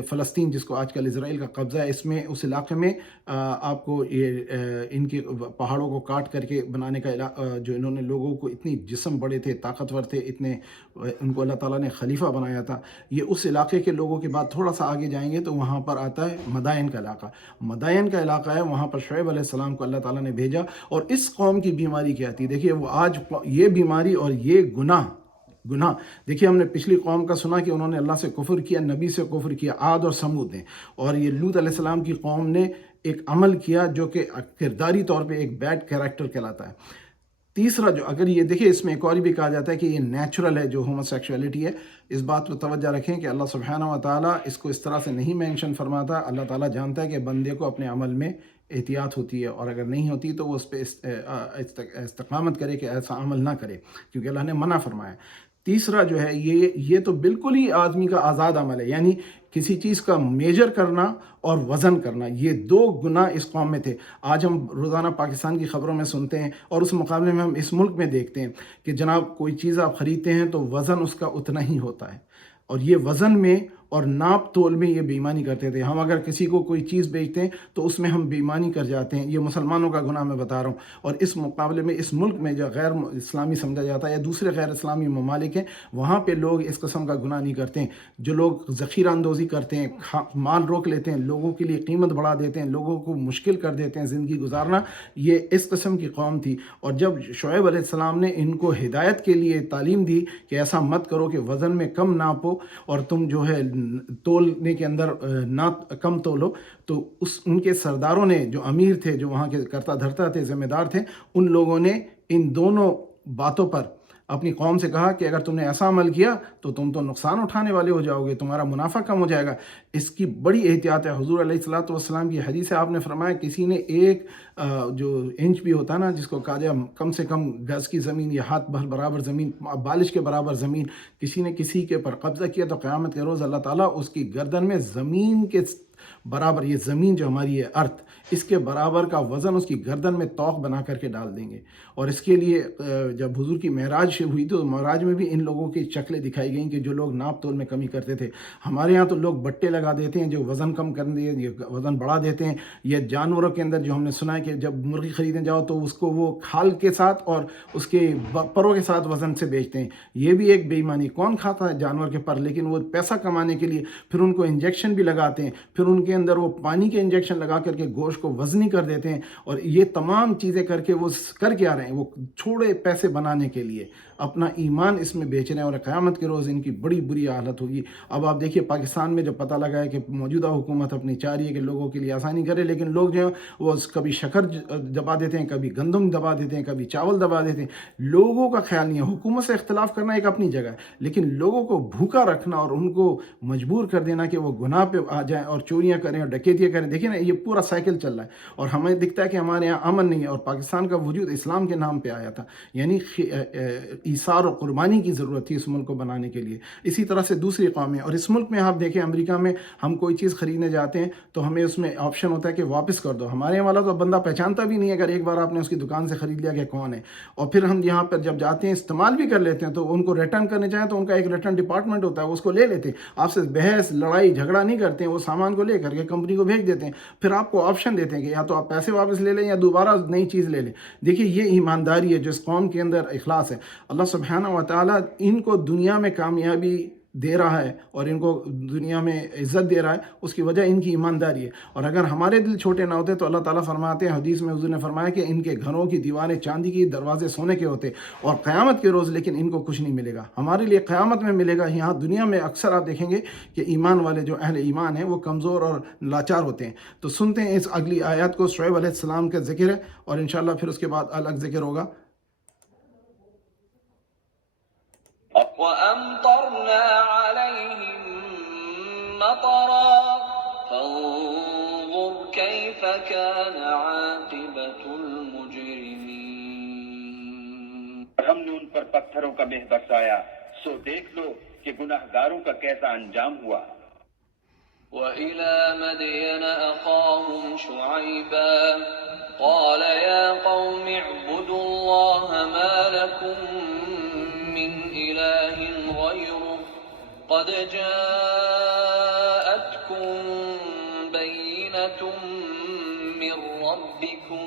فلسطین جس کو آج کل اسرائیل کا قبضہ ہے، اس علاقے میں آپ کو یہ ان کے پہاڑوں کو کاٹ کر کے بنانے کا جو انہوں نے لوگوں کو، اتنی جسم بڑے تھے، طاقتور تھے، اتنے ان کو اللہ تعالیٰ نے خلیفہ بنایا تھا. یہ اس علاقے کے لوگوں کے بعد تھوڑا سا آگے جائیں گے تو وہاں پر آتا ہے مدائن کا علاقہ. مدائن کا علاقہ ہے، وہاں پر شعیب علیہ السلام کو اللہ تعالیٰ نے بھیجا. اور اس قوم کی بیماری کیا تھی؟ دیکھیے وہ آج یہ بیماری اور یہ گناہ. دیکھیے ہم نے پچھلی قوم کا سنا کہ انہوں نے اللہ سے کفر کیا، نبی سے کفر کیا، عاد اور سمود نے. اور یہ لوط علیہ السلام کی قوم نے ایک عمل کیا جو کہ کرداری طور پہ ایک بیڈ کیریکٹر کہلاتا ہے. تیسرا جو اگر یہ دیکھیں، اس میں ایک اور بھی کہا جاتا ہے کہ یہ نیچرل ہے جو ہومو سیکشولیٹی ہے. اس بات پر توجہ رکھیں کہ اللہ سبحانہ و تعالیٰ اس کو اس طرح سے نہیں مینشن فرماتا. اللہ تعالیٰ جانتا ہے کہ بندے کو اپنے عمل میں احتیاط ہوتی ہے، اور اگر نہیں ہوتی تو وہ اس پہ استقامت کرے کہ ایسا عمل نہ کرے، کیونکہ اللہ نے منع فرمایا. تیسرا جو ہے یہ تو بالکل ہی آدمی کا آزاد عمل ہے، یعنی کسی چیز کا میجر کرنا اور وزن کرنا، یہ دو گناہ اس قوم میں تھے. آج ہم روزانہ پاکستان کی خبروں میں سنتے ہیں، اور اس مقابلے میں ہم اس ملک میں دیکھتے ہیں کہ جناب کوئی چیز آپ خریدتے ہیں تو وزن اس کا اتنا ہی ہوتا ہے. اور یہ وزن میں اور ناپ تول میں یہ بے ایمانی کرتے تھے. ہم اگر کسی کو کوئی چیز بیچتے ہیں تو اس میں ہم بے ایمانی کر جاتے ہیں. یہ مسلمانوں کا گناہ میں بتا رہا ہوں. اور اس مقابلے میں اس ملک میں جو غیر اسلامی سمجھا جاتا ہے یا دوسرے غیر اسلامی ممالک ہیں، وہاں پہ لوگ اس قسم کا گناہ نہیں کرتے ہیں. جو لوگ ذخیرہ اندوزی کرتے ہیں، مال روک لیتے ہیں، لوگوں کے لیے قیمت بڑھا دیتے ہیں، لوگوں کو مشکل کر دیتے ہیں زندگی گزارنا، یہ اس قسم کی قوم تھی. اور جب شعیب علیہ السلام نے ان کو ہدایت کے لیے تعلیم دی کہ ایسا مت کرو کہ وزن میں کم ناپو اور تم جو ہے تولنے کے اندر نہ کم تولو، تو ان کے سرداروں نے، جو امیر تھے، جو وہاں کے کرتا دھرتا تھے، ذمہ دار تھے، ان لوگوں نے ان دونوں باتوں پر اپنی قوم سے کہا کہ اگر تم نے ایسا عمل کیا تو تم تو نقصان اٹھانے والے ہو جاؤ گے، تمہارا منافع کم ہو جائے گا۔ اس کی بڑی احتیاط ہے۔ حضور علیہ الصلوۃ والسلام کی حدیث ہے، آپ نے فرمایا کسی نے ایک جو انچ بھی ہوتا ہے نا، جس کو کہا جائے کم سے کم گز کی زمین یا ہاتھ بھر برابر زمین، بالش کے برابر زمین، کسی نے کسی کے پر قبضہ کیا تو قیامت کے روز اللہ تعالیٰ اس کی گردن میں زمین کے برابر، یہ زمین جو ہماری ہے ارتھ، اس کے برابر کا وزن اس کی گردن میں توق بنا کر کے ڈال دیں گے۔ اور اس کے لیے جب حضور کی معراج ہوئی تو معراج میں بھی ان لوگوں کی شکلیں دکھائی گئیں کہ جو لوگ ناپ تول میں کمی کرتے تھے۔ ہمارے ہاں تو لوگ بٹے لگا دیتے ہیں جو وزن کم کر دیں، یہ وزن بڑھا دیتے ہیں۔ یہ جانوروں کے اندر جو ہم نے سنا ہے کہ جب مرغی خریدنے جاؤ تو اس کو وہ کھال کے ساتھ اور اس کے پروں کے ساتھ وزن سے بیچتے ہیں۔ یہ بھی ایک بے ایمانی، کون کھاتا ہے جانور کے پر؟ لیکن وہ پیسہ کمانے کے لیے پھر ان کو انجیکشن بھی لگاتے ہیں، پھر ان کے اندر وہ پانی کے انجیکشن لگا کر کے گوشت کو وزنی کر دیتے ہیں، اور یہ تمام چیزیں کر کے وہ کر کے آ رہے ہیں، وہ چھوڑے پیسے بنانے کے لیے اپنا ایمان اس میں بیچ رہے ہیں، اور قیامت کے روز ان کی بڑی بری حالت ہوگی۔ اب آپ دیکھیے پاکستان میں جب پتہ لگا ہے کہ موجودہ حکومت اپنی چاہ رہی ہے کہ لوگوں کے لیے آسانی کرے، لیکن لوگ جو ہیں وہ کبھی شکر دبا دیتے ہیں، کبھی گندم دبا دیتے ہیں، کبھی چاول دبا دیتے ہیں۔ لوگوں کا خیال نہیں ہے۔ حکومت سے اختلاف کرنا ایک اپنی جگہ ہے، لیکن لوگوں کو بھوکا رکھنا اور ان کو مجبور کر دینا کہ وہ گناہ پہ آ جائیں اور چوریاں کریں اور ڈکیتیاں کریں، دیکھیں نا یہ پورا سائیکل چل رہا ہے۔ اور ہمیں دکھتا ہے کہ ہمارے یہاں امن نہیں ہے، اور پاکستان کا وجود اسلام کے نام پہ آیا تھا، یعنی ایثار و قربانی کی ضرورت تھی اس ملک کو بنانے کے لیے۔ اسی طرح سے دوسری قومیں، اور اس ملک میں آپ دیکھیں امریکہ میں ہم کوئی چیز خریدنے جاتے ہیں تو ہمیں اس میں آپشن ہوتا ہے کہ واپس کر دو۔ ہمارے والا تو بندہ پہچانتا بھی نہیں ہے اگر ایک بار آپ نے اس کی دکان سے خرید لیا کہ کون ہے، اور پھر ہم یہاں پر جب جاتے ہیں استعمال بھی کر لیتے ہیں تو ان کو ریٹرن کرنے چاہیں تو ان کا ایک ریٹرن ڈپارٹمنٹ ہوتا ہے، اس کو لے لیتے ہیں، آپ سے بحث لڑائی جھگڑا نہیں کرتے ہیں، وہ سامان کو لے کر کے کمپنی کو بھیج دیتے ہیں، پھر آپ کو آپشن دیتے ہیں کہ یا تو آپ پیسے واپس لے لیں یا دوبارہ نئی چیز لے لیں۔ دیکھیے یہ ایمانداری ہے جو اس قوم کے اندر اخلاص ہے۔ اللہ سبحانہ و تعالیٰ ان کو دنیا میں کامیابی دے رہا ہے اور ان کو دنیا میں عزت دے رہا ہے، اس کی وجہ ان کی ایمانداری ہے۔ اور اگر ہمارے دل چھوٹے نہ ہوتے تو اللہ تعالیٰ فرماتے ہیں، حدیث میں حضور نے فرمایا کہ ان کے گھروں کی دیواریں چاندی کی، دروازے سونے کے ہوتے، اور قیامت کے روز لیکن ان کو کچھ نہیں ملے گا۔ ہمارے لیے قیامت میں ملے گا، یہاں دنیا میں اکثر آپ دیکھیں گے کہ ایمان والے جو اہل ایمان ہیں وہ کمزور اور لاچار ہوتے ہیں۔ تو سنتے ہیں اس اگلی آیات کو، شعیب علیہ السلام کا ذکر ہے، اور انشاءاللہ پھر اس کے بعد الگ ذکر ہوگا۔ وَأَمْطَرْنَا عَلَيْهِمْ مَطَرًا فَانظُرْ كَيْفَ كَانَ عَاقِبَةُ الْمُجْرِمِينَ۔ ہم نے ان پر پتھروں کا مہ برسایا، سو دیکھ لو کہ گناہگاروں کا کیسا انجام ہوا۔ وَإِلَى مَدْيَنَ أَخَاهُمْ شُعَيْبًا قَالَ يَا قَوْمِ اعْبُدُوا اللَّهَ مَا لَكُمْ مِنْ إِلَٰهٍ غَيْرُهُ قَدْ جَاءَتْكُمْ بَيِّنَةٌ مِّن رَّبِّكُمْ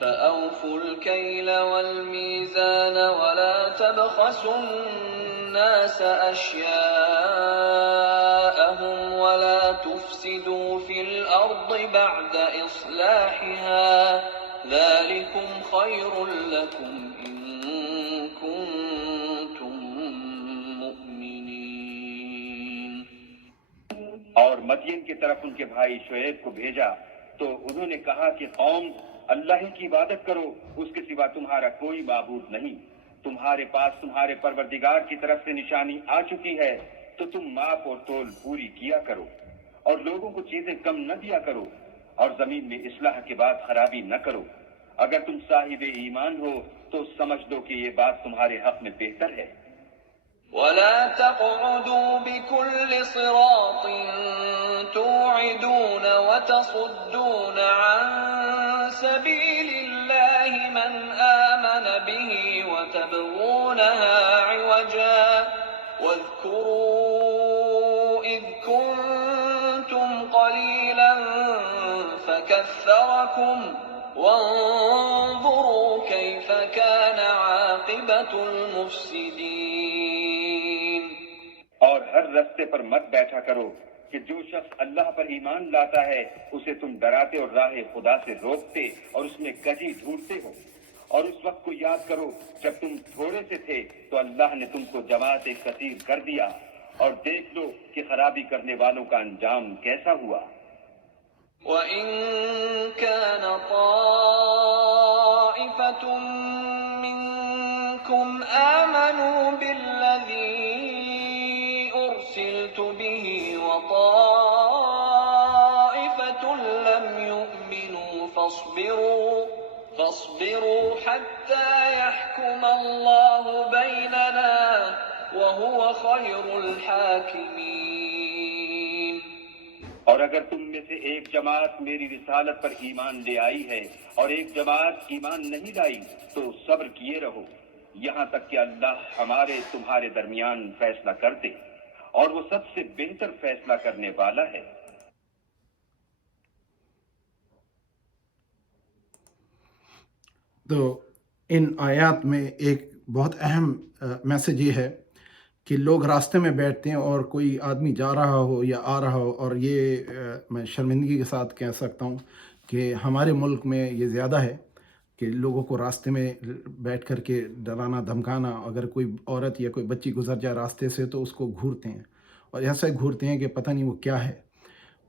فَأَوْفُوا الْكَيْلَ وَالْمِيزَانَ وَلَا تَبْخَسُوا النَّاسَ أَشْيَاءَهُمْ وَلَا تُفْسِدُوا فِي الْأَرْضِ بَعْدَ إِصْلَاحِهَا ذَلِكُمْ خَيْرٌ لَّكُمْ إِن كُنتُم مُّؤْمِنِينَ۔ اور مدین کی طرف ان کے بھائی شعیب کو بھیجا تو انہوں نے کہا کہ قوم اللہ ہی کی عبادت کرو، اس کے سوا تمہارا کوئی معبود نہیں۔ تمہارے پاس تمہارے پروردگار کی طرف سے نشانی آ چکی ہے، تو تم ماپ اور تول پوری کیا کرو، اور لوگوں کو چیزیں کم نہ دیا کرو، اور زمین میں اصلاح کے بعد خرابی نہ کرو۔ اگر تم صاحب ایمان ہو تو سمجھ دو کہ یہ بات تمہارے حق میں بہتر ہے۔ وَلَا تَقْعُدُوا بِكُلِّ صِرَاطٍ تُوعِدُونَ وَتَصُدُّونَ عَن سَبِيلِ اللَّهِ مَنْ آمَنَ بِهِ وَتَبْغُونَهَا عِوَجًا وَاذْكُرُوا إِذْ كُنتُمْ قَلِيلًا فَكَثَّرَكُمْ وَانظُرُوا كَيْفَ كَانَ عَاقِبَةُ الْمُفْسِدِينَ۔ اور ہر رستے پر مت بیٹھا کرو کہ جو شخص اللہ پر ایمان لاتا ہے اسے تم ڈراتے اور راہ خدا سے روکتے اور اس میں کجی ڈھونڈتے ہو۔ اور اس وقت کو یاد کرو جب تم تھوڑے سے تھے تو اللہ نے تم کو جماعت کثیر کر دیا، اور دیکھ لو کہ خرابی کرنے والوں کا انجام کیسا ہوا۔ وَإِن كَانَ طَائِفَةٌ مِّنكُمْ آمَنُوا فاصبروا حتى يحكم الله بيننا وهو خير الحاكمين. اور اگر تم میں سے ایک جماعت میری رسالت پر ایمان لے آئی ہے اور ایک جماعت ایمان نہیں لائی تو صبر کیے رہو یہاں تک کہ اللہ ہمارے تمہارے درمیان فیصلہ کر دے اور وہ سب سے بہتر فیصلہ کرنے والا ہے. تو ان آیات میں ایک بہت اہم میسج یہ ہے کہ لوگ راستے میں بیٹھتے ہیں اور کوئی آدمی جا رہا ہو یا آ رہا ہو، اور یہ میں شرمندگی کے ساتھ کہہ سکتا ہوں کہ ہمارے ملک میں یہ زیادہ ہے کہ لوگوں کو راستے میں بیٹھ کر کے ڈرانا دھمکانا. اگر کوئی عورت یا کوئی بچی گزر جائے راستے سے تو اس کو گھورتے ہیں، اور ایسا گھورتے ہیں کہ پتہ نہیں وہ کیا ہے.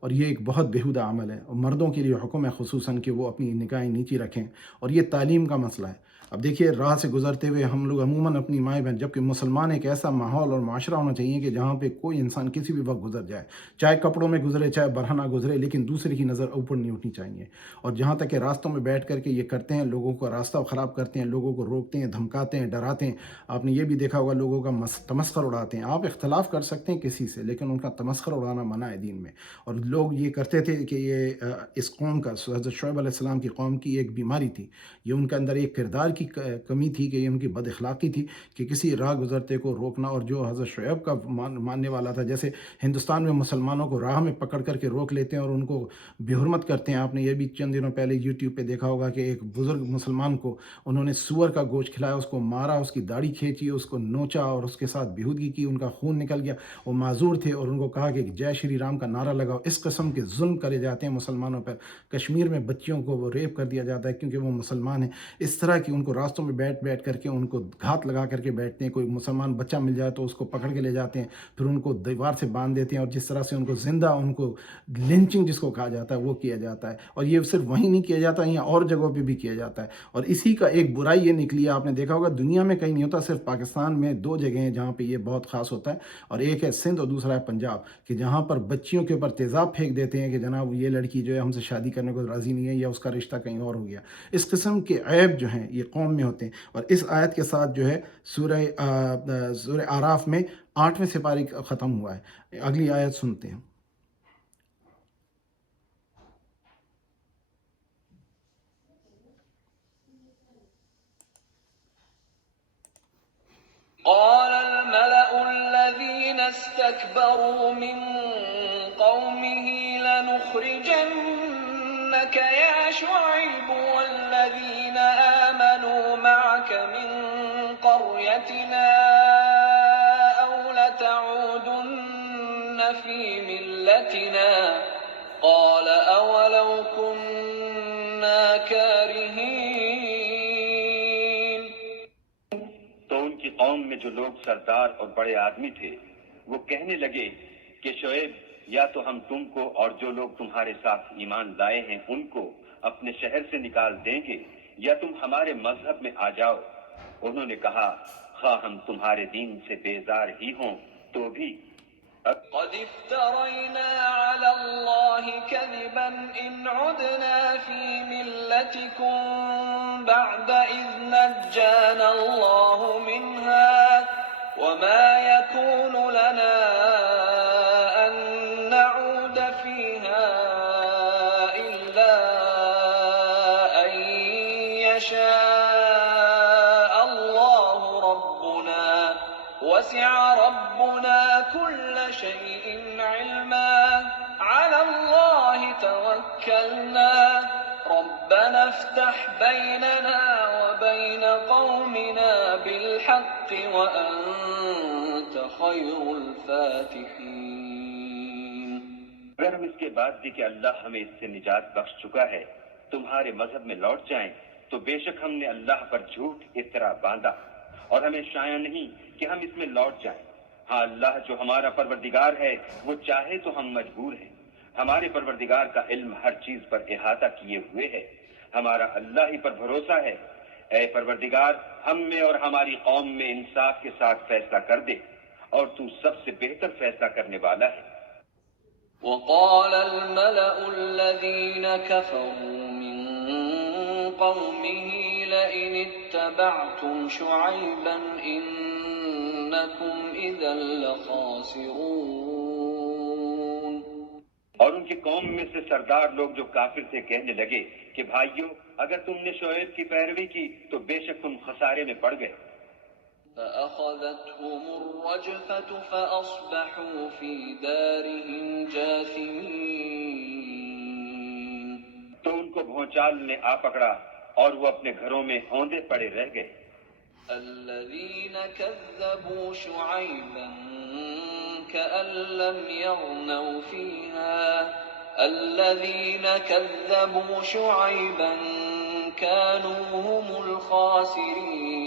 اور یہ ایک بہت بیہودہ عمل ہے، اور مردوں کے لیے حکم ہے خصوصاً کہ وہ اپنی نگاہیں نیچی رکھیں. اور یہ تعلیم کا مسئلہ ہے. اب دیکھیے، راہ سے گزرتے ہوئے ہم لوگ عموماً اپنی مائیں بہن، جبکہ مسلمان ایک ایسا ماحول اور معاشرہ ہونا چاہیے کہ جہاں پہ کوئی انسان کسی بھی وقت گزر جائے، چاہے کپڑوں میں گزرے چاہے برہنہ گزرے، لیکن دوسرے کی نظر اوپر نہیں اٹھنی چاہیے. اور جہاں تک کہ راستوں میں بیٹھ کر کے یہ کرتے ہیں، لوگوں کا راستہ خراب کرتے ہیں، لوگوں کو روکتے ہیں، دھمکاتے ہیں، ڈراتے ہیں. آپ نے یہ بھی دیکھا ہوگا، لوگوں کا تمسخر اڑاتے ہیں. آپ اختلاف کر سکتے ہیں کسی سے، لیکن ان کا تمسخر اڑانا منع ہے دین میں. اور لوگ یہ کرتے تھے کہ یہ اس قوم کا، حضرت شعیب علیہ السلام کی قوم کی ایک بیماری تھی. یہ ان کے اندر ایک کردار کی کمی تھی کہ یہ ان کی بد اخلاقی تھی کہ کسی راہ گزرتے کو روکنا. اور جو حضرت شعیب کا ماننے والا تھا، جیسے ہندوستان میں مسلمانوں کو راہ میں پکڑ کر کے روک لیتے ہیں اور ان کو بے حرمت کرتے ہیں. آپ نے یہ بھی چند دنوں پہلے یوٹیوب پہ دیکھا ہوگا کہ ایک بزرگ مسلمان کو انہوں نے سور کا گوشت کھلایا، اس کو مارا، اس کی داڑھی کھینچی، اس کو نوچا اور اس کے ساتھ بےہودگی کی، ان کا خون نکل گیا. وہ معذور تھے اور ان کو کہا کہ جے شری رام کا نعرہ لگاؤ. اس قسم کے ظلم کرے جاتے ہیں مسلمانوں پر. کشمیر میں بچیوں کو وہ ریپ کر دیا جاتا ہے کیونکہ وہ مسلمان ہیں. اس طرح کی ان کو راستوں میں بیٹھ کر کے ان کو گھات لگا کر کے بیٹھتے ہیں. کوئی مسلمان بچہ مل جائے تو اس کو پکڑ کے لے جاتے ہیں، پھر ان کو دیوار سے باندھ دیتے ہیں، اور جس طرح سے ان کو زندہ، ان کو لنچنگ جس کو کہا جاتا ہے، وہ کیا جاتا ہے. اور یہ صرف وہیں نہیں کیا جاتا، یہاں اور جگہوں پہ بھی کیا جاتا ہے. اور اسی کا ایک برائی یہ نکلی ہے، آپ نے دیکھا ہوگا دنیا میں کہیں نہیں ہوتا، صرف پاکستان میں 2 جگہیں ہیں جہاں پہ یہ بہت خاص ہوتا ہے. اور ایک ہے سندھ اور دوسرا ہے پنجاب، کہ جہاں پر بچیوں کے اوپر تیزاب پھینک دیتے ہیں کہ جناب یہ لڑکی جو ہے ہم سے شادی کرنے کو راضی نہیں ہے، یا اس کا رشتہ کہیں اور ہو گیا. اس قسم کے عیب جو ہیں یہ قوم میں ہوتے ہیں. اور اس آیت کے ساتھ جو ہے سورہ اعراف میں 8ویں سپارے ختم ہوا ہے. اگلی آیت سنتے ہیں. قال الملأ الذين استكبروا من قومه لنخرجنك يا شعيب والذين آمنوا معك من قريتنا أو لتعودن في ملتنا قال أولو كنا كارهين. تو ان کی قوم میں جو لوگ سردار اور بڑے آدمی تھے وہ کہنے لگے کہ شعیب، یا تو ہم تم کو اور جو لوگ تمہارے ساتھ ایمان لائے ہیں ان کو اپنے شہر سے نکال دیں گے، یا تم ہمارے مذہب میں آ جاؤ. انہوں نے کہا، خواہ ہم تمہارے دین سے بیزار ہی ہوں تو بھی قد افترينا على الله كذبا إن عدنا في ملتكم بعد إذ نجانا الله منها وما يكون لنا أن نعود فيها إلا أن يشاء الله ربنا وسع ربنا كل شيء علما على الله توكلنا ربنا افتح بيننا وبين قومنا بالحق وأنت خير الفاتحين. اگر ہم اس کے بعد بھی کہ اللہ ہمیں اس سے نجات بخش چکا ہے تمہارے مذہب میں لوٹ جائیں تو بے شک ہم نے اللہ پر جھوٹ اس طرح باندھا اور ہمیں شایع نہیں کہ ہم اس میں لوٹ جائیں. ہاں، اللہ جو ہمارا پروردگار ہے وہ چاہے تو ہم مجبور ہیں. ہمارے پروردگار کا علم ہر چیز پر احاطہ کیے ہوئے ہے. ہمارا اللہ ہی پر بھروسہ ہے. اے پروردگار، ہم میں اور ہماری قوم میں انصاف کے ساتھ فیصلہ کر دے، اور تو سب سے بہتر فیصلہ کرنے والا ہے. وقال الملأ الذين كفروا من قومه لئن اتبعتم شعيبا إنكم إذا لخاسرون. اور ان کی قوم میں سے سردار لوگ جو کافر تھے کہنے لگے کہ بھائیو اگر تم نے شعیب کی پیروی کی تو بے شک تم خسارے میں پڑ گئے. فأخذتهم الرجفة فأصبحوا في دارهم جاثمين. تو ان کو بھونچال نے آ پکڑا اور وہ اپنے گھروں میں اوندے پڑے رہ گئے. الذين كذبوا شعيبا كأن لم يغنوا فيها الذين كذبوا شعيبا كانوا هم الخاسرين.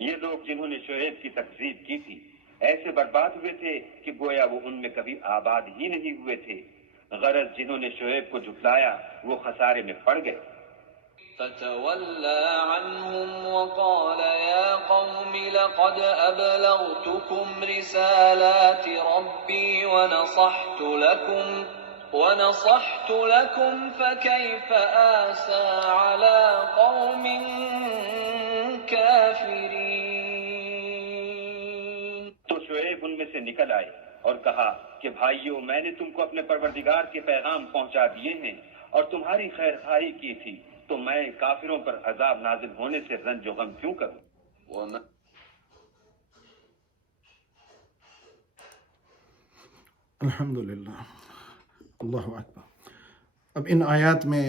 یہ لوگ جنہوں نے شعیب کی تکذیب کی تھی ایسے برباد ہوئے تھے کہ گویا وہ ان میں کبھی آباد ہی نہیں ہوئے تھے. غرض جنہوں نے شعیب کو جھٹلایا وہ خسارے میں پڑ گئے. فتولى عنهم وقال يا قوم لقد أبلغتكم رسالات ربي ونصحت لكم فكيف آسى على قوم كافرين. تو شعیب ان میں سے نکل آئے اور کہا کہ بھائیو میں نے تم کو اپنے پروردگار کے پیغام پہنچا دیے ہیں اور تمہاری خیر خواہی کی تھی تو میں کافروں پر عذاب نازل ہونے سے رنج و غم کیوں کروں. الحمدللہ. اللہ اکبر. اب ان آیات میں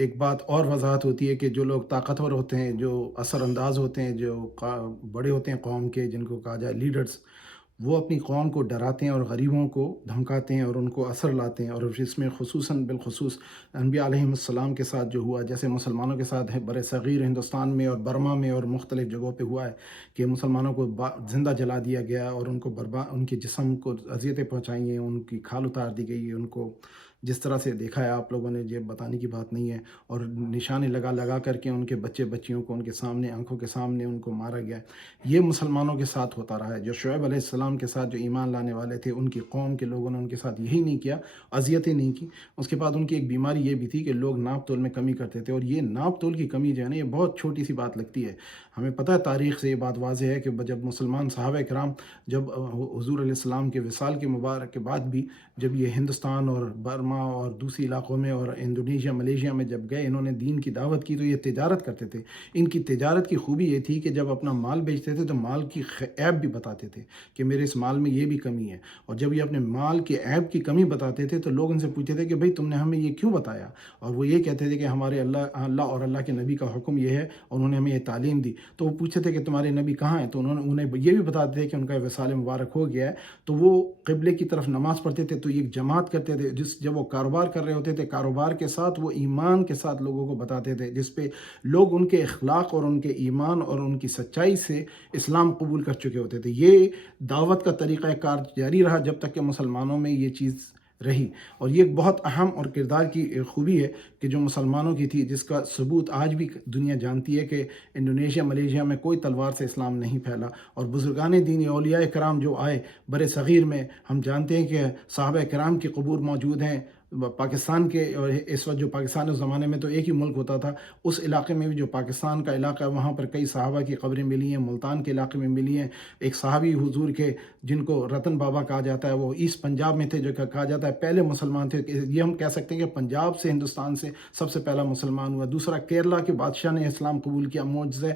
ایک بات اور وضاحت ہوتی ہے کہ جو لوگ طاقتور ہوتے ہیں، جو اثر انداز ہوتے ہیں، جو بڑے ہوتے ہیں قوم کے، جن کو کہا جائے لیڈرز، وہ اپنی قوم کو ڈراتے ہیں اور غریبوں کو دھمکاتے ہیں اور ان کو اثر لاتے ہیں. اور اس میں خصوصاً بالخصوص انبیاء علیہم السلام کے ساتھ جو ہوا، جیسے مسلمانوں کے ساتھ ہے بر صغیر ہندوستان میں اور برما میں اور مختلف جگہوں پہ ہوا ہے کہ مسلمانوں کو زندہ جلا دیا گیا اور ان کو ان کے جسم کو اذیتیں پہنچائی ہیں، ان کی کھال اتار دی گئی ہے، ان کو جس طرح سے دیکھا ہے آپ لوگوں نے، یہ بتانے کی بات نہیں ہے. اور نشانے لگا کر کے ان کے بچے بچیوں کو ان کے سامنے، آنکھوں کے سامنے ان کو مارا گیا. یہ مسلمانوں کے ساتھ ہوتا رہا ہے. جو شعیب علیہ السلام کے ساتھ جو ایمان لانے والے تھے، ان کی قوم کے لوگوں نے ان کے ساتھ یہی نہیں کیا، اذیتیں نہیں کی. اس کے بعد ان کی ایک بیماری یہ بھی تھی کہ لوگ ناپ تول میں کمی کرتے تھے. اور یہ ناپ تول کی کمی جو ہے نا، یہ بہت چھوٹی سی بات لگتی ہے. ہمیں پتہ ہے تاریخ سے یہ بات واضح ہے کہ جب مسلمان صحابہ کرام جب حضور علیہ السلام کے وصال کے مبارک کے بعد بھی جب یہ ہندوستان اور برما اور دوسری علاقوں میں اور انڈونیشیا ملیشیا میں جب گئے، انہوں نے دین کی دعوت کی تو یہ تجارت کرتے تھے. ان کی تجارت کی خوبی یہ تھی کہ جب اپنا مال بیچتے تھے تو مال کی عیب بھی بتاتے تھے کہ میرے اس مال میں یہ بھی کمی ہے. اور جب یہ اپنے مال کی عیب کی کمی بتاتے تھے تو لوگ ان سے پوچھتے تھے کہ بھئی تم نے ہمیں یہ کیوں بتایا؟ اور وہ یہ کہتے تھے کہ ہمارے اللہ اور اللہ کے نبی کا حکم یہ ہے اور انہوں نے ہمیں یہ تعلیم دی. تو وہ پوچھتے تھے کہ تمہارے نبی کہاں ہیں؟ تو انہیں یہ بھی بتاتے تھے کہ ان کا وصال مبارک ہو گیا ہے. تو وہ قبلے کی طرف نماز پڑھتے تھے تو ایک جماعت کرتے تھے، جب وہ کاروبار کر رہے ہوتے تھے کاروبار کے ساتھ وہ ایمان کے ساتھ لوگوں کو بتاتے تھے، جس پہ لوگ ان کے اخلاق اور ان کے ایمان اور ان کی سچائی سے اسلام قبول کر چکے ہوتے تھے. یہ دعوت کا طریقہ کار جاری رہا جب تک کہ مسلمانوں میں یہ چیز رہی. اور یہ ایک بہت اہم اور کردار کی خوبی ہے کہ جو مسلمانوں کی تھی، جس کا ثبوت آج بھی دنیا جانتی ہے کہ انڈونیشیا ملیشیا میں کوئی تلوار سے اسلام نہیں پھیلا. اور بزرگان دین اولیاء کرام جو آئے بر صغیر میں، ہم جانتے ہیں کہ صحابہ کرام کی قبور موجود ہیں پاکستان کے. اور اس وقت جو پاکستان اس زمانے میں تو ایک ہی ملک ہوتا تھا، اس علاقے میں بھی جو پاکستان کا علاقہ ہے وہاں پر کئی صحابہ کی قبریں ملی ہیں. ملتان کے علاقے میں ملی ہیں. ایک صحابی حضور کے جن کو رتن بابا کہا جاتا ہے، وہ ایسٹ پنجاب میں تھے، جو کہا جاتا ہے پہلے مسلمان تھے. یہ ہم کہہ سکتے ہیں کہ پنجاب سے ہندوستان سے سب سے پہلا مسلمان ہوا. دوسرا کیرلا کے بادشاہ نے اسلام قبول کیا معجزہ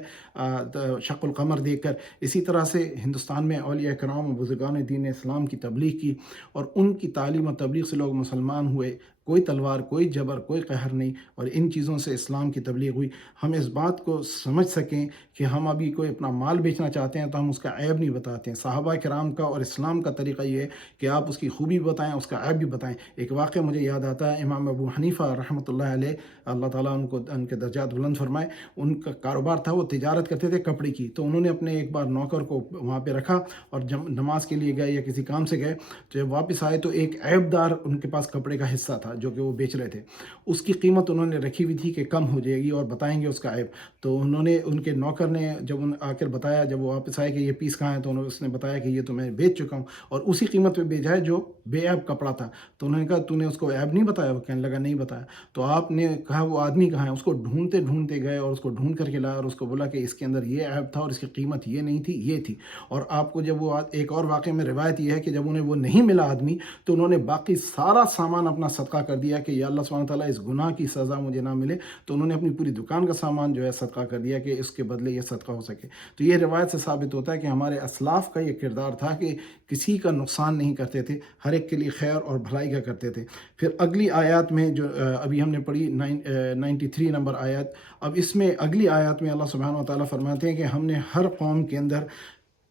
شق القمر دیکھ کر. اسی طرح سے ہندوستان میں اولیاء کرام و بزرگان دین اسلام کی تبلیغ کی اور ان کی تعلیم و تبلیغ سے لوگ مسلمان ہوئے. کوئی تلوار، کوئی جبر، کوئی قہر نہیں، اور ان چیزوں سے اسلام کی تبلیغ ہوئی. ہم اس بات کو سمجھ سکیں کہ ہم ابھی کوئی اپنا مال بیچنا چاہتے ہیں تو ہم اس کا عیب نہیں بتاتے ہیں. صحابہ کرام کا اور اسلام کا طریقہ یہ ہے کہ آپ اس کی خوبی بتائیں، اس کا عیب بھی بتائیں. ایک واقعہ مجھے یاد آتا ہے، امام ابو حنیفہ رحمۃ اللہ علیہ، اللہ تعالیٰ ان کے درجات بلند فرمائے، ان کا کاروبار تھا، وہ تجارت کرتے تھے کپڑے کی. تو انہوں نے اپنے ایک بار نوکر کو وہاں پہ رکھا اور جب نماز کے لیے گئے یا کسی کام سے گئے تو جب واپس آئے تو ایک عیب دار ان کے پاس کپڑے کا حصہ تھا جو کہ وہ بیچ رہے تھے، اس کی قیمت انہوں نے رکھی ہوئی تھی کہ کم ہو جائے گی اور بتائیں گے اس کا عیب. تو انہوں نے ان کے نوکر نے جب آ کر بتایا، جب وہ واپس آئے کہ یہ پیس کہاں ہے، تو اس نے بتایا کہ یہ تو میں بیچ چکا ہوں اور اسی قیمت پہ بیچا ہے جو بے عیب کپڑا تھا. تو انہوں نے کہا تو نے اس کو عیب نہیں بتایا؟ وہ کہنے لگا نہیں بتایا. تو آپ نے کہا وہ آدمی کہاں ہے؟ اس کو ڈھونڈتے ڈھونڈتے گئے اور اس کو ڈھونڈ کر کے لایا اور اس کو بولا کہ اس کے اندر یہ عیب تھا اور اس کی قیمت یہ نہیں تھی، یہ تھی. اور آپ کو جب وہ ایک اور واقعے میں روایت یہ ہے کہ جب انہیں وہ نہیں ملا آدمی، تو انہوں نے باقی سارا سامان اپنا صدقہ کر دیا کہ یا اللہ سبحانہ تعالیٰ اس گناہ کی سزا مجھے نہ ملے. تو انہوں نے اپنی پوری دکان کا سامان جو ہے صدقہ کر دیا کہ اس کے بدلے یہ صدقہ ہو سکے. تو یہ روایت سے ثابت ہوتا ہے کہ ہمارے اسلاف کا یہ کردار تھا کہ کسی کا نقصان نہیں کرتے تھے، ہر ایک کے لیے خیر اور بھلائی کا کرتے تھے. پھر اگلی آیات میں جو ابھی ہم نے پڑھی 93 نمبر آیات، اب اس میں اگلی آیات میں اللہ سبحانہ و تعالیٰ فرماتے ہیں کہ ہم نے ہر قوم کے اندر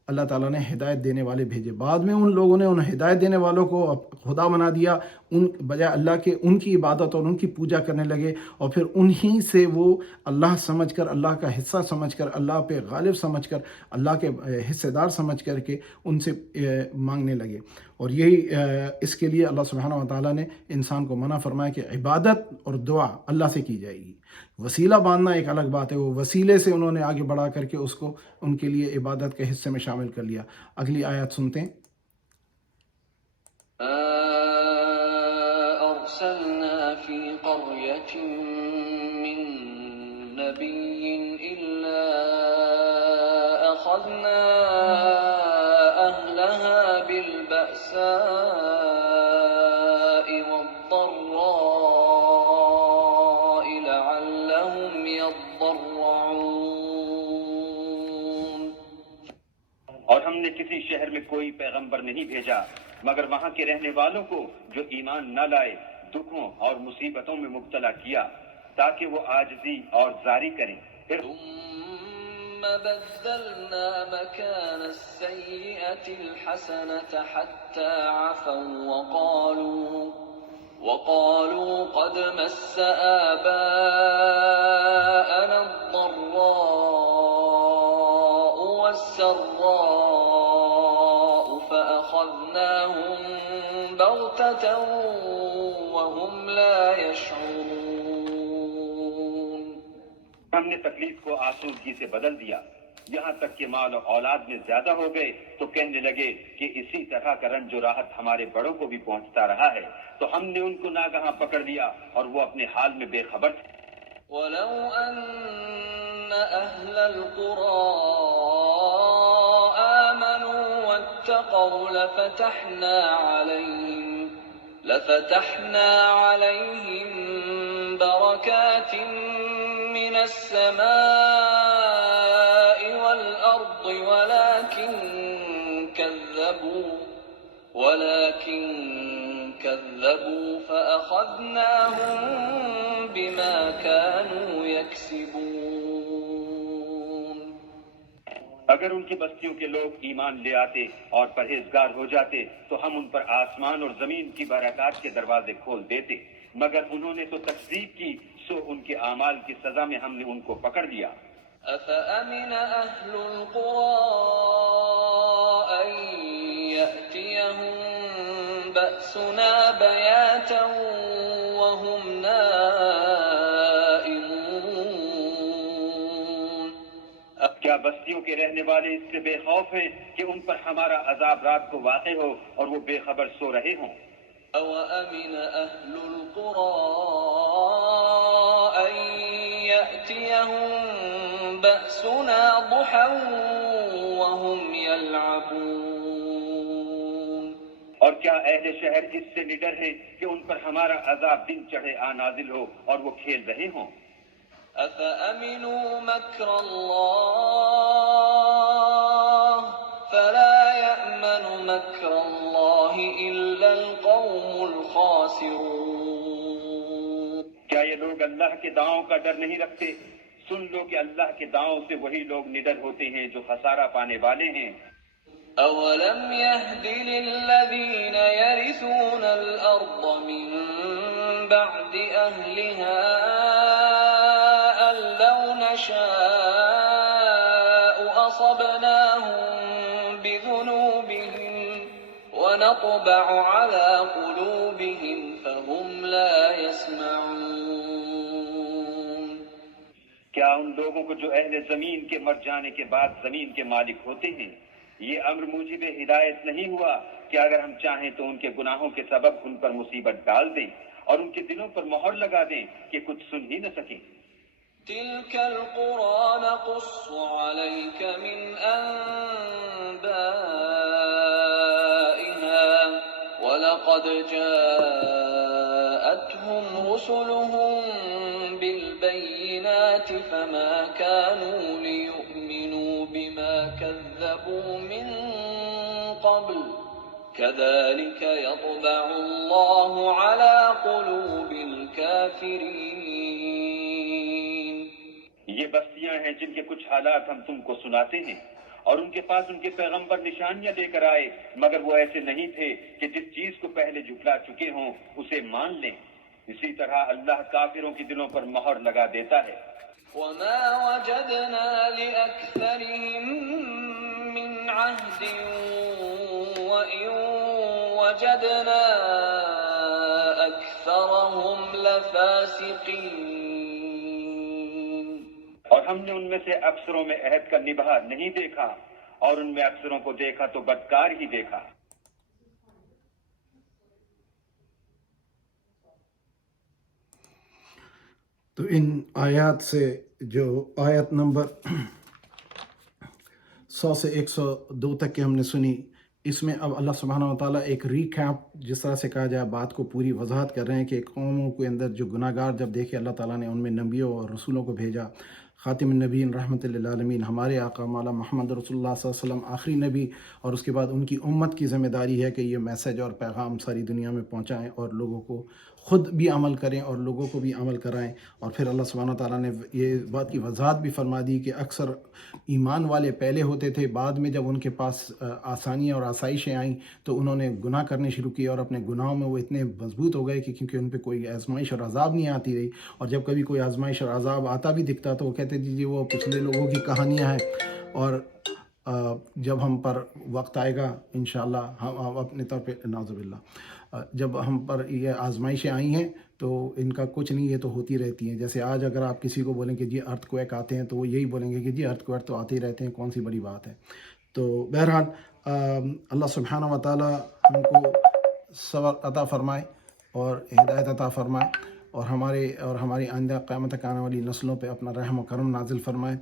اللہ تعالیٰ نے ہدایت دینے والے بھیجے. بعد میں ان لوگوں نے ان ہدایت دینے والوں کو خدا بنا دیا، ان بجائے اللہ کے ان کی عبادت اور ان کی پوجا کرنے لگے، اور پھر انہی سے وہ اللہ سمجھ کر، اللہ کا حصہ سمجھ کر، اللہ پہ غالب سمجھ کر، اللہ کے حصے دار سمجھ کر کے ان سے مانگنے لگے. اور یہی اس کے لیے اللہ سبحانہ و تعالیٰ نے انسان کو منع فرمایا کہ عبادت اور دعا اللہ سے کی جائے گی. وسیلہ باندھنا ایک الگ بات ہے، وہ وسیلے سے انہوں نے آگے بڑھا کر کے اس کو ان کے لیے عبادت کے حصے میں شامل کر لیا. اگلی آیات سنتے ہیں. أرسلنا في قرية من نبي إلا أخذنا أهلها بالبأساء والضراء لعلهم يضرعون. اور ہم نے کسی شہر میں کوئی پیغمبر نہیں بھیجا مگر وہاں کے رہنے والوں کو جو ایمان نہ لائے دکھوں اور مصیبتوں میں مبتلا کیا تاکہ وہ عاجزی اور زاری کریں. پھر ثم بدلنا مكان السيئة الحسنة حتى عفوا وقالوا قد مس آباءنا الضراء والسراء فأخذناهم بغتة وهم لا يشعرون. ہم نے تکلیف کو آسودگی سے بدل دیا، یہاں تک کہ مال و اولاد میں زیادہ ہو گئے تو کہنے لگے کہ اسی طرح کا رنج و راحت ہمارے بڑوں کو بھی پہنچتا رہا ہے. تو ہم نے ان کو ناگہاں پکڑ لیا اور وہ اپنے حال میں بے خبر تھے. ولو أن أهل القرى آمنوا واتقوا لفتحنا عليهم بركات من السماء والأرض ولكن كذبوا فأخذناهم بما كانوا يكسبون. اگر ان کی بستیوں کے لوگ ایمان لے آتے اور پرہیزگار ہو جاتے تو ہم ان پر آسمان اور زمین کی برکات کے دروازے کھول دیتے، مگر انہوں نے تو تکذیب کی، سو ان کے اعمال کی سزا میں ہم نے ان کو پکڑ لیا. أفأمن أهل القرى أن يأتيهم بأسنا بياتا وهم نائمون. کیا بستیوں کے رہنے والے اس سے بے خوف ہیں کہ ان پر ہمارا عذاب رات کو واقع ہو اور وہ بے خبر سو رہے ہوں؟ أَوَأَمِنَ أَهْلُ الْقُرَىٰ أَن يَأْتِيَهُم بَأْسُنَا ضُحًى وَهُمْ يَلْعَبُونَ. اور کیا اہل شہر اس سے نڈر ہیں کہ ان پر ہمارا عذاب دن چڑھے نازل ہو اور وہ کھیل رہے ہوں؟ أَفَأَمِنُوا مَكْرَ اللَّهِ فَلَا يَأْمَنُ مَكْرَ اللَّهِ إِلَّا الْقَوْمُ الْخَاسِرُونَ. کیا یہ لوگ اللہ کے داؤں کا ڈر نہیں رکھتے؟ سن لو کہ اللہ کے داؤں سے وہی لوگ نڈر ہوتے ہیں جو خسارہ پانے والے ہیں. أَوَلَمْ يَهْدِ لِلَّذِينَ يَرِثُونَ الْأَرْضَ مِن بَعْدِ أَهْلِهَا أَن لَّوْ نَشَاءُ أَصَبْنَاهُم بِذُنُوبِهِمْ وَنَطْبَعُ عَلَىٰ قُلُوبِهِمْ فَهُمْ لا يسمعون کیا ان لوگوں کو جو اہل زمین کے مر جانے کے بعد زمین کے مالک ہوتے ہیں یہ امر موجب ہدایت نہیں ہوا کہ اگر ہم چاہیں تو ان کے گناہوں کے سبب ان پر مصیبت ڈال دیں اور ان کے دلوں پر مہر لگا دیں کہ کچھ سن ہی نہ سکیں؟ تلك القرى نقص عليك من أنبائها ولقد جاءتهم رسلهم بالبينات فما كانوا ليؤمنوا بما كذبوا من قبل كذلك يطبع الله على قلوب الكافرين یہ بستیاں ہیں جن کے کچھ حالات ہم تم کو سناتے ہیں اور ان کے پاس ان کے پیغمبر نشانیاں لے کر آئے مگر وہ ایسے نہیں تھے کہ جس چیز کو پہلے جھٹلا چکے ہوں اسے مان لیں. اسی طرح اللہ کافروں کے دلوں پر مہر لگا دیتا ہے. وما وجدنا لأكثرهم من عهد وإن وجدنا أكثرهم لفاسقين اور ہم نے ان میں سے اکثروں میں عہد کا نبھا نہیں دیکھا اور ان میں اکثروں کو دیکھا تو بدکار ہی دیکھا. تو ان آیات سے جو آیت نمبر 100 سے 102 تک کے ہم نے سنی، اس میں اب اللہ سبحانہ و تعالیٰ ایک ریکیپ جس طرح سے کہا جائے بات کو پوری وضاحت کر رہے ہیں کہ قوموں کے اندر جو گناہ گار جب دیکھے اللہ تعالیٰ نے ان میں نبیوں اور رسولوں کو بھیجا. خاتم النبیین رحمۃ للعالمین ہمارے آقا مولا محمد رسول اللہ صلی اللہ علیہ وسلم آخری نبی، اور اس کے بعد ان کی امت کی ذمہ داری ہے کہ یہ میسیج اور پیغام ساری دنیا میں پہنچائیں اور لوگوں کو خود بھی عمل کریں اور لوگوں کو بھی عمل کرائیں. اور پھر اللہ سبحانہ تعالیٰ نے یہ بات کی وضاحت بھی فرما دی کہ اکثر ایمان والے پہلے ہوتے تھے، بعد میں جب ان کے پاس آسانیاں اور آسائشیں آئیں تو انہوں نے گناہ کرنے شروع کیے اور اپنے گناہوں میں وہ اتنے مضبوط ہو گئے کہ کیونکہ ان پہ کوئی آزمائش اور عذاب نہیں آتی رہی، اور جب کبھی کوئی آزمائش اور عذاب آتا بھی دکھتا تو وہ کہتے جی وہ پچھلے لوگوں کی کہانیاں ہیں، اور جب ہم پر وقت آئے گا انشاءاللہ ہم اپنے طور پہ نعوذ باللہ جب ہم پر یہ آزمائشیں آئی ہیں تو ان کا کچھ نہیں، یہ تو ہوتی رہتی ہیں. جیسے آج اگر آپ کسی کو بولیں کہ جی ارتھ کویک آتے ہیں تو وہ یہی بولیں گے کہ جی ارتھ کویک تو آتے ہی رہتے ہیں، کون سی بڑی بات ہے. تو بہرحال اللہ سبحانہ و تعالیٰ ہم کو صبر عطا فرمائے اور ہدایت عطا فرمائے اور ہماری آئندہ قیامت تک آنے والی نسلوں پہ اپنا رحم و کرم نازل فرمائے.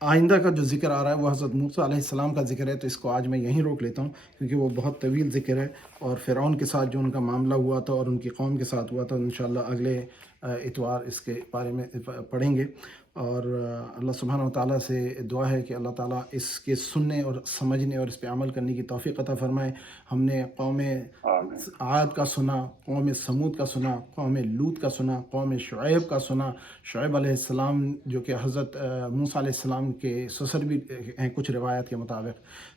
آئندہ کا جو ذکر آ رہا ہے وہ حضرت موسیٰ علیہ السلام کا ذکر ہے، تو اس کو آج میں یہیں روک لیتا ہوں کیونکہ وہ بہت طویل ذکر ہے، اور فرعون کے ساتھ جو ان کا معاملہ ہوا تھا اور ان کی قوم کے ساتھ ہوا تھا انشاءاللہ اگلے اتوار اس کے بارے میں پڑھیں گے. اور اللہ سبحانہ و تعالیٰ سے دعا ہے کہ اللہ تعالیٰ اس کے سننے اور سمجھنے اور اس پہ عمل کرنے کی توفیق عطا فرمائے. ہم نے قوم عاد کا سنا، قوم سمود کا سنا، قوم لوط کا سنا، قوم شعیب کا سنا. شعیب علیہ السلام جو کہ حضرت موسیٰ علیہ السلام کے سسر بھی ہیں کچھ روایت کے مطابق.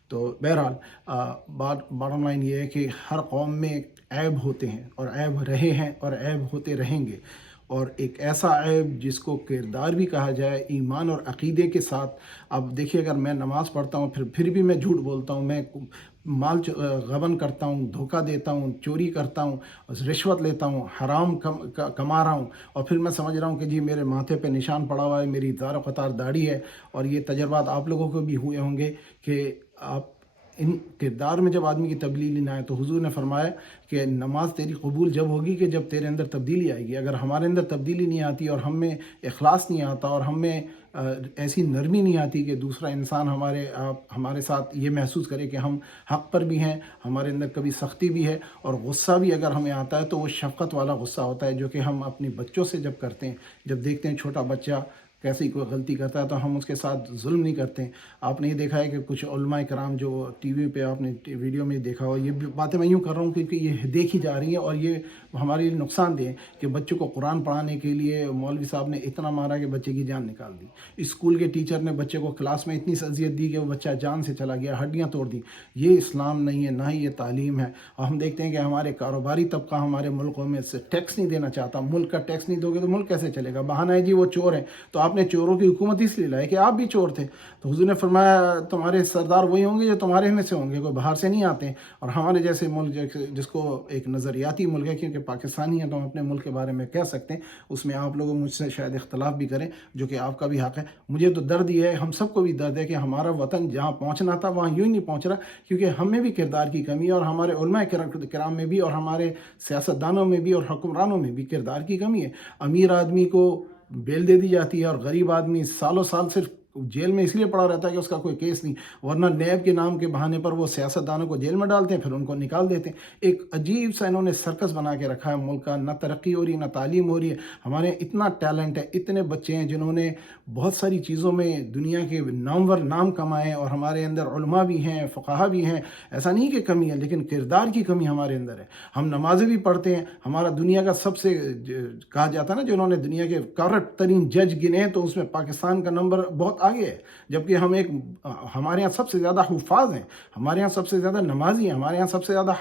تو بہرحال باٹم لائن یہ ہے کہ ہر قوم میں عیب ہوتے ہیں اور عیب رہے ہیں اور عیب ہوتے رہیں گے، اور ایک ایسا عیب جس کو کردار بھی کہا جائے ایمان اور عقیدے کے ساتھ. اب دیکھیے اگر میں نماز پڑھتا ہوں پھر بھی میں جھوٹ بولتا ہوں، میں مال غبن کرتا ہوں، دھوکہ دیتا ہوں، چوری کرتا ہوں، رشوت لیتا ہوں، حرام کما رہا ہوں، اور پھر میں سمجھ رہا ہوں کہ جی میرے ماتھے پہ نشان پڑا ہوا ہے، میری زار و قطار داڑھی ہے. اور یہ تجربات آپ لوگوں کو بھی ہوئے ہوں گے کہ آپ ان کردار میں جب آدمی کی تبدیلی نہ آئے تو حضور نے فرمایا کہ نماز تیری قبول جب ہوگی کہ جب تیرے اندر تبدیلی آئے گی. اگر ہمارے اندر تبدیلی نہیں آتی اور ہم میں اخلاص نہیں آتا اور ہم میں ایسی نرمی نہیں آتی کہ دوسرا انسان ہمارے ساتھ یہ محسوس کرے کہ ہم حق پر بھی ہیں، ہمارے اندر کبھی سختی بھی ہے، اور غصہ بھی اگر ہمیں آتا ہے تو وہ شفقت والا غصہ ہوتا ہے جو کہ ہم اپنے بچوں سے جب کرتے ہیں. جب دیکھتے ہیں چھوٹا بچہ کیسی کوئی غلطی کرتا ہے تو ہم اس کے ساتھ ظلم نہیں کرتے ہیں. آپ نے یہ دیکھا ہے کہ کچھ علماء کرام جو ٹی وی پہ آپ نے ویڈیو میں دیکھا ہو، یہ باتیں میں یوں کر رہا ہوں کیونکہ یہ دیکھی جا رہی ہیں اور یہ ہمارے لیے نقصان دہ ہے کہ بچوں کو قرآن پڑھانے کے لیے مولوی صاحب نے اتنا مارا کہ بچے کی جان نکال دی. اسکول کے ٹیچر نے بچے کو کلاس میں اتنی اذیت دی کہ وہ بچہ جان سے چلا گیا، ہڈیاں توڑ دی. یہ اسلام نہیں ہے، نہ ہی یہ تعلیم ہے. اور ہم دیکھتے ہیں کہ ہمارے کاروباری طبقہ ہمارے ملکوں میں سے ٹیکس نہیں دینا چاہتا. ملک کا ٹیکس نہیں دو گے تو ملک کیسے چلے گا؟ بہانہ ہے جی وہ چور ہیں. تو آپ آپ نے چوروں کی حکومت اس لیے لائی کہ آپ بھی چور تھے. تو حضور نے فرمایا تمہارے سردار وہی ہوں گے جو تمہارے میں سے ہوں گے, کوئی باہر سے نہیں آتے ہیں. اور ہمارے جیسے ملک جس کو ایک نظریاتی ملک ہے, کیونکہ پاکستانی ہیں تو ہم اپنے ملک کے بارے میں کہہ سکتے ہیں, اس میں آپ لوگ مجھ سے شاید اختلاف بھی کریں, جو کہ آپ کا بھی حق ہے. مجھے تو درد یہ ہے, ہم سب کو بھی درد ہے کہ ہمارا وطن جہاں پہنچنا تھا وہاں یوں ہی نہیں پہنچ رہا, کیونکہ ہم میں بھی کردار کی کمی ہے, اور ہمارے علماء کرام میں بھی, اور ہمارے سیاستدانوں میں بھی, اور حکمرانوں میں بھی کردار کی کمی ہے. امیر آدمی کو بیل دے دی جاتی ہے, اور غریب آدمی سالوں سال صرف جیل میں اس لیے پڑا رہتا ہے کہ اس کا کوئی کیس نہیں, ورنہ نیب کے نام کے بہانے پر وہ سیاستدانوں کو جیل میں ڈالتے ہیں, پھر ان کو نکال دیتے ہیں. ایک عجیب سا انہوں نے سرکس بنا کے رکھا ہے ملک کا, نہ ترقی ہو رہی نہ تعلیم ہو رہی ہے. ہمارے اتنا ٹیلنٹ ہے, اتنے بچے ہیں جنہوں نے بہت ساری چیزوں میں دنیا کے نامور نام کمائے, اور ہمارے اندر علماء بھی ہیں, فقہا بھی ہیں, ایسا نہیں کہ کمی ہے, لیکن کردار کی کمی ہمارے اندر ہے. ہم نمازیں بھی پڑھتے ہیں, ہمارا دنیا کا سب سے کہا جاتا ہے نا, جنہوں نے دنیا کے کارٹ ترین جج گنے تو اس میں پاکستان کا نمبر بہت آگے ہے, جبکہ ہمارے یہاں سب سے زیادہ حفاظ ہیں, ہمارے یہاں سب سے زیادہ نمازی ہیں, ہمارے یہاں سب سے زیادہ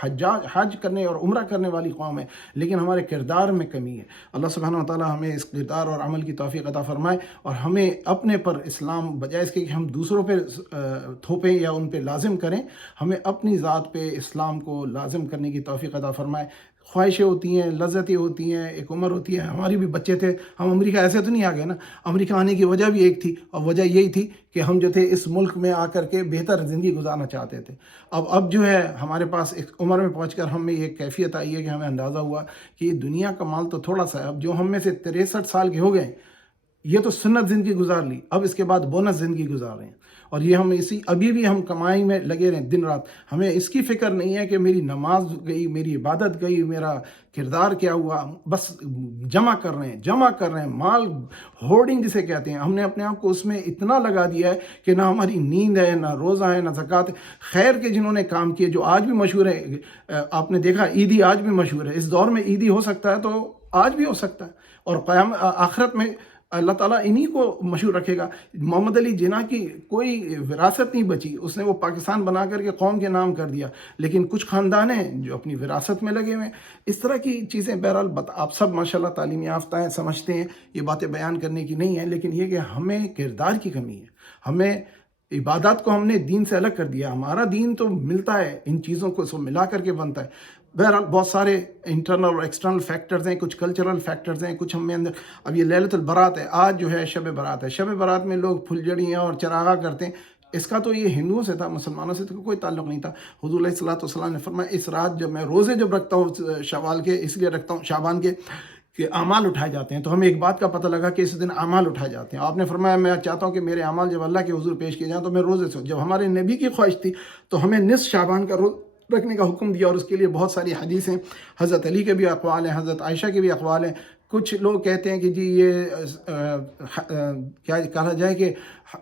حج کرنے اور عمرہ کرنے والی قوم ہے, لیکن ہمارے کردار میں کمی ہے. اللہ سبحانہ و تعالی ہمیں اس کردار اور عمل کی توفیق عطا فرمائے, اور ہمیں اپنے پر اسلام بجائے اس کے کہ ہم دوسروں پہ تھوپیں یا ان پہ لازم کریں, ہمیں اپنی ذات پہ اسلام کو لازم کرنے کی توفیق عطا فرمائے. خواہشیں ہوتی ہیں, لذتیں ہوتی ہیں, ایک عمر ہوتی ہے. ہماری بھی بچے تھے, ہم امریکہ ایسے تو نہیں آ گئے نا, امریکہ آنے کی وجہ بھی ایک تھی, اور وجہ یہی تھی کہ ہم جو تھے اس ملک میں آ کر کے بہتر زندگی گزارنا چاہتے تھے. اب جو ہے ہمارے پاس ایک عمر میں پہنچ کر ہم میں یہ کیفیت آئی ہے کہ ہمیں اندازہ ہوا کہ یہ دنیا کا مال تو تھوڑا سا ہے. اب جو ہم میں سے 63 سال کے ہو گئے, یہ تو سنت زندگی گزار لی, اب اس کے بعد بونس زندگی گزار رہے ہیں, اور یہ ہم ابھی بھی ہم کمائی میں لگے رہے دن رات. ہمیں اس کی فکر نہیں ہے کہ میری نماز گئی, میری عبادت گئی, میرا کردار کیا ہوا. بس جمع کر رہے ہیں مال, ہورڈنگ جسے کہتے ہیں. ہم نے اپنے آپ کو اس میں اتنا لگا دیا ہے کہ نہ ہماری نیند ہے, نہ روزہ ہے, نہ زکوٰۃ ہے. خیر کے جنہوں نے کام کیے, جو آج بھی مشہور ہے, آپ نے دیکھا عیدی آج بھی مشہور ہے. اس دور میں عیدی ہو سکتا ہے تو آج بھی ہو سکتا ہے, اور آخرت میں اللہ تعالیٰ انہی کو مشہور رکھے گا. محمد علی جناح کی کوئی وراثت نہیں بچی, اس نے وہ پاکستان بنا کر کے قوم کے نام کر دیا, لیکن کچھ خاندان ہیں جو اپنی وراثت میں لگے ہوئے ہیں. اس طرح کی چیزیں بہرحال آپ سب ماشاءاللہ تعلیم یافتہ ہیں, سمجھتے ہیں, یہ باتیں بیان کرنے کی نہیں ہیں, لیکن یہ کہ ہمیں کردار کی کمی ہے. ہمیں عبادات کو ہم نے دین سے الگ کر دیا. ہمارا دین تو ملتا ہے, ان چیزوں کو سب ملا کر کے بنتا ہے. بہرحال بہت سارے انٹرنل اور ایکسٹرنل فیکٹرز ہیں, کچھ کلچرل فیکٹرز ہیں, کچھ ہم میں اندر. اب یہ لیلۃ البرات ہے, آج جو ہے شب برات ہے. شب برات میں لوگ پھلجڑیاں اور چراغاں کرتے ہیں. اس کا تو یہ ہندوؤں سے تھا, مسلمانوں سے تو کوئی تعلق نہیں تھا. حضور علیہ الصلوۃ والسلام نے فرمایا اس رات جب میں روزے رکھتا ہوں شوال کے, اس لیے رکھتا ہوں شعبان کے, کہ اعمال اٹھائے جاتے ہیں. تو ہمیں ایک بات کا پتہ لگا کہ اس دن اعمال اٹھائے جاتے ہیں. آپ نے فرمایا میں چاہتا ہوں کہ میرے اعمال جب اللہ کے حضور پیش کیے جائیں تو میں روزے سے. جب ہمارے نبی کی خواہش تھی تو ہمیں نصف شعبان کا رکھنے کا حکم دیا, اور اس کے لیے بہت ساری حدیث ہیں. حضرت علی کے بھی اقوال ہیں, حضرت عائشہ کے بھی اقوال ہیں. کچھ لوگ کہتے ہیں کہ جی یہ کیا کہا جائے کہ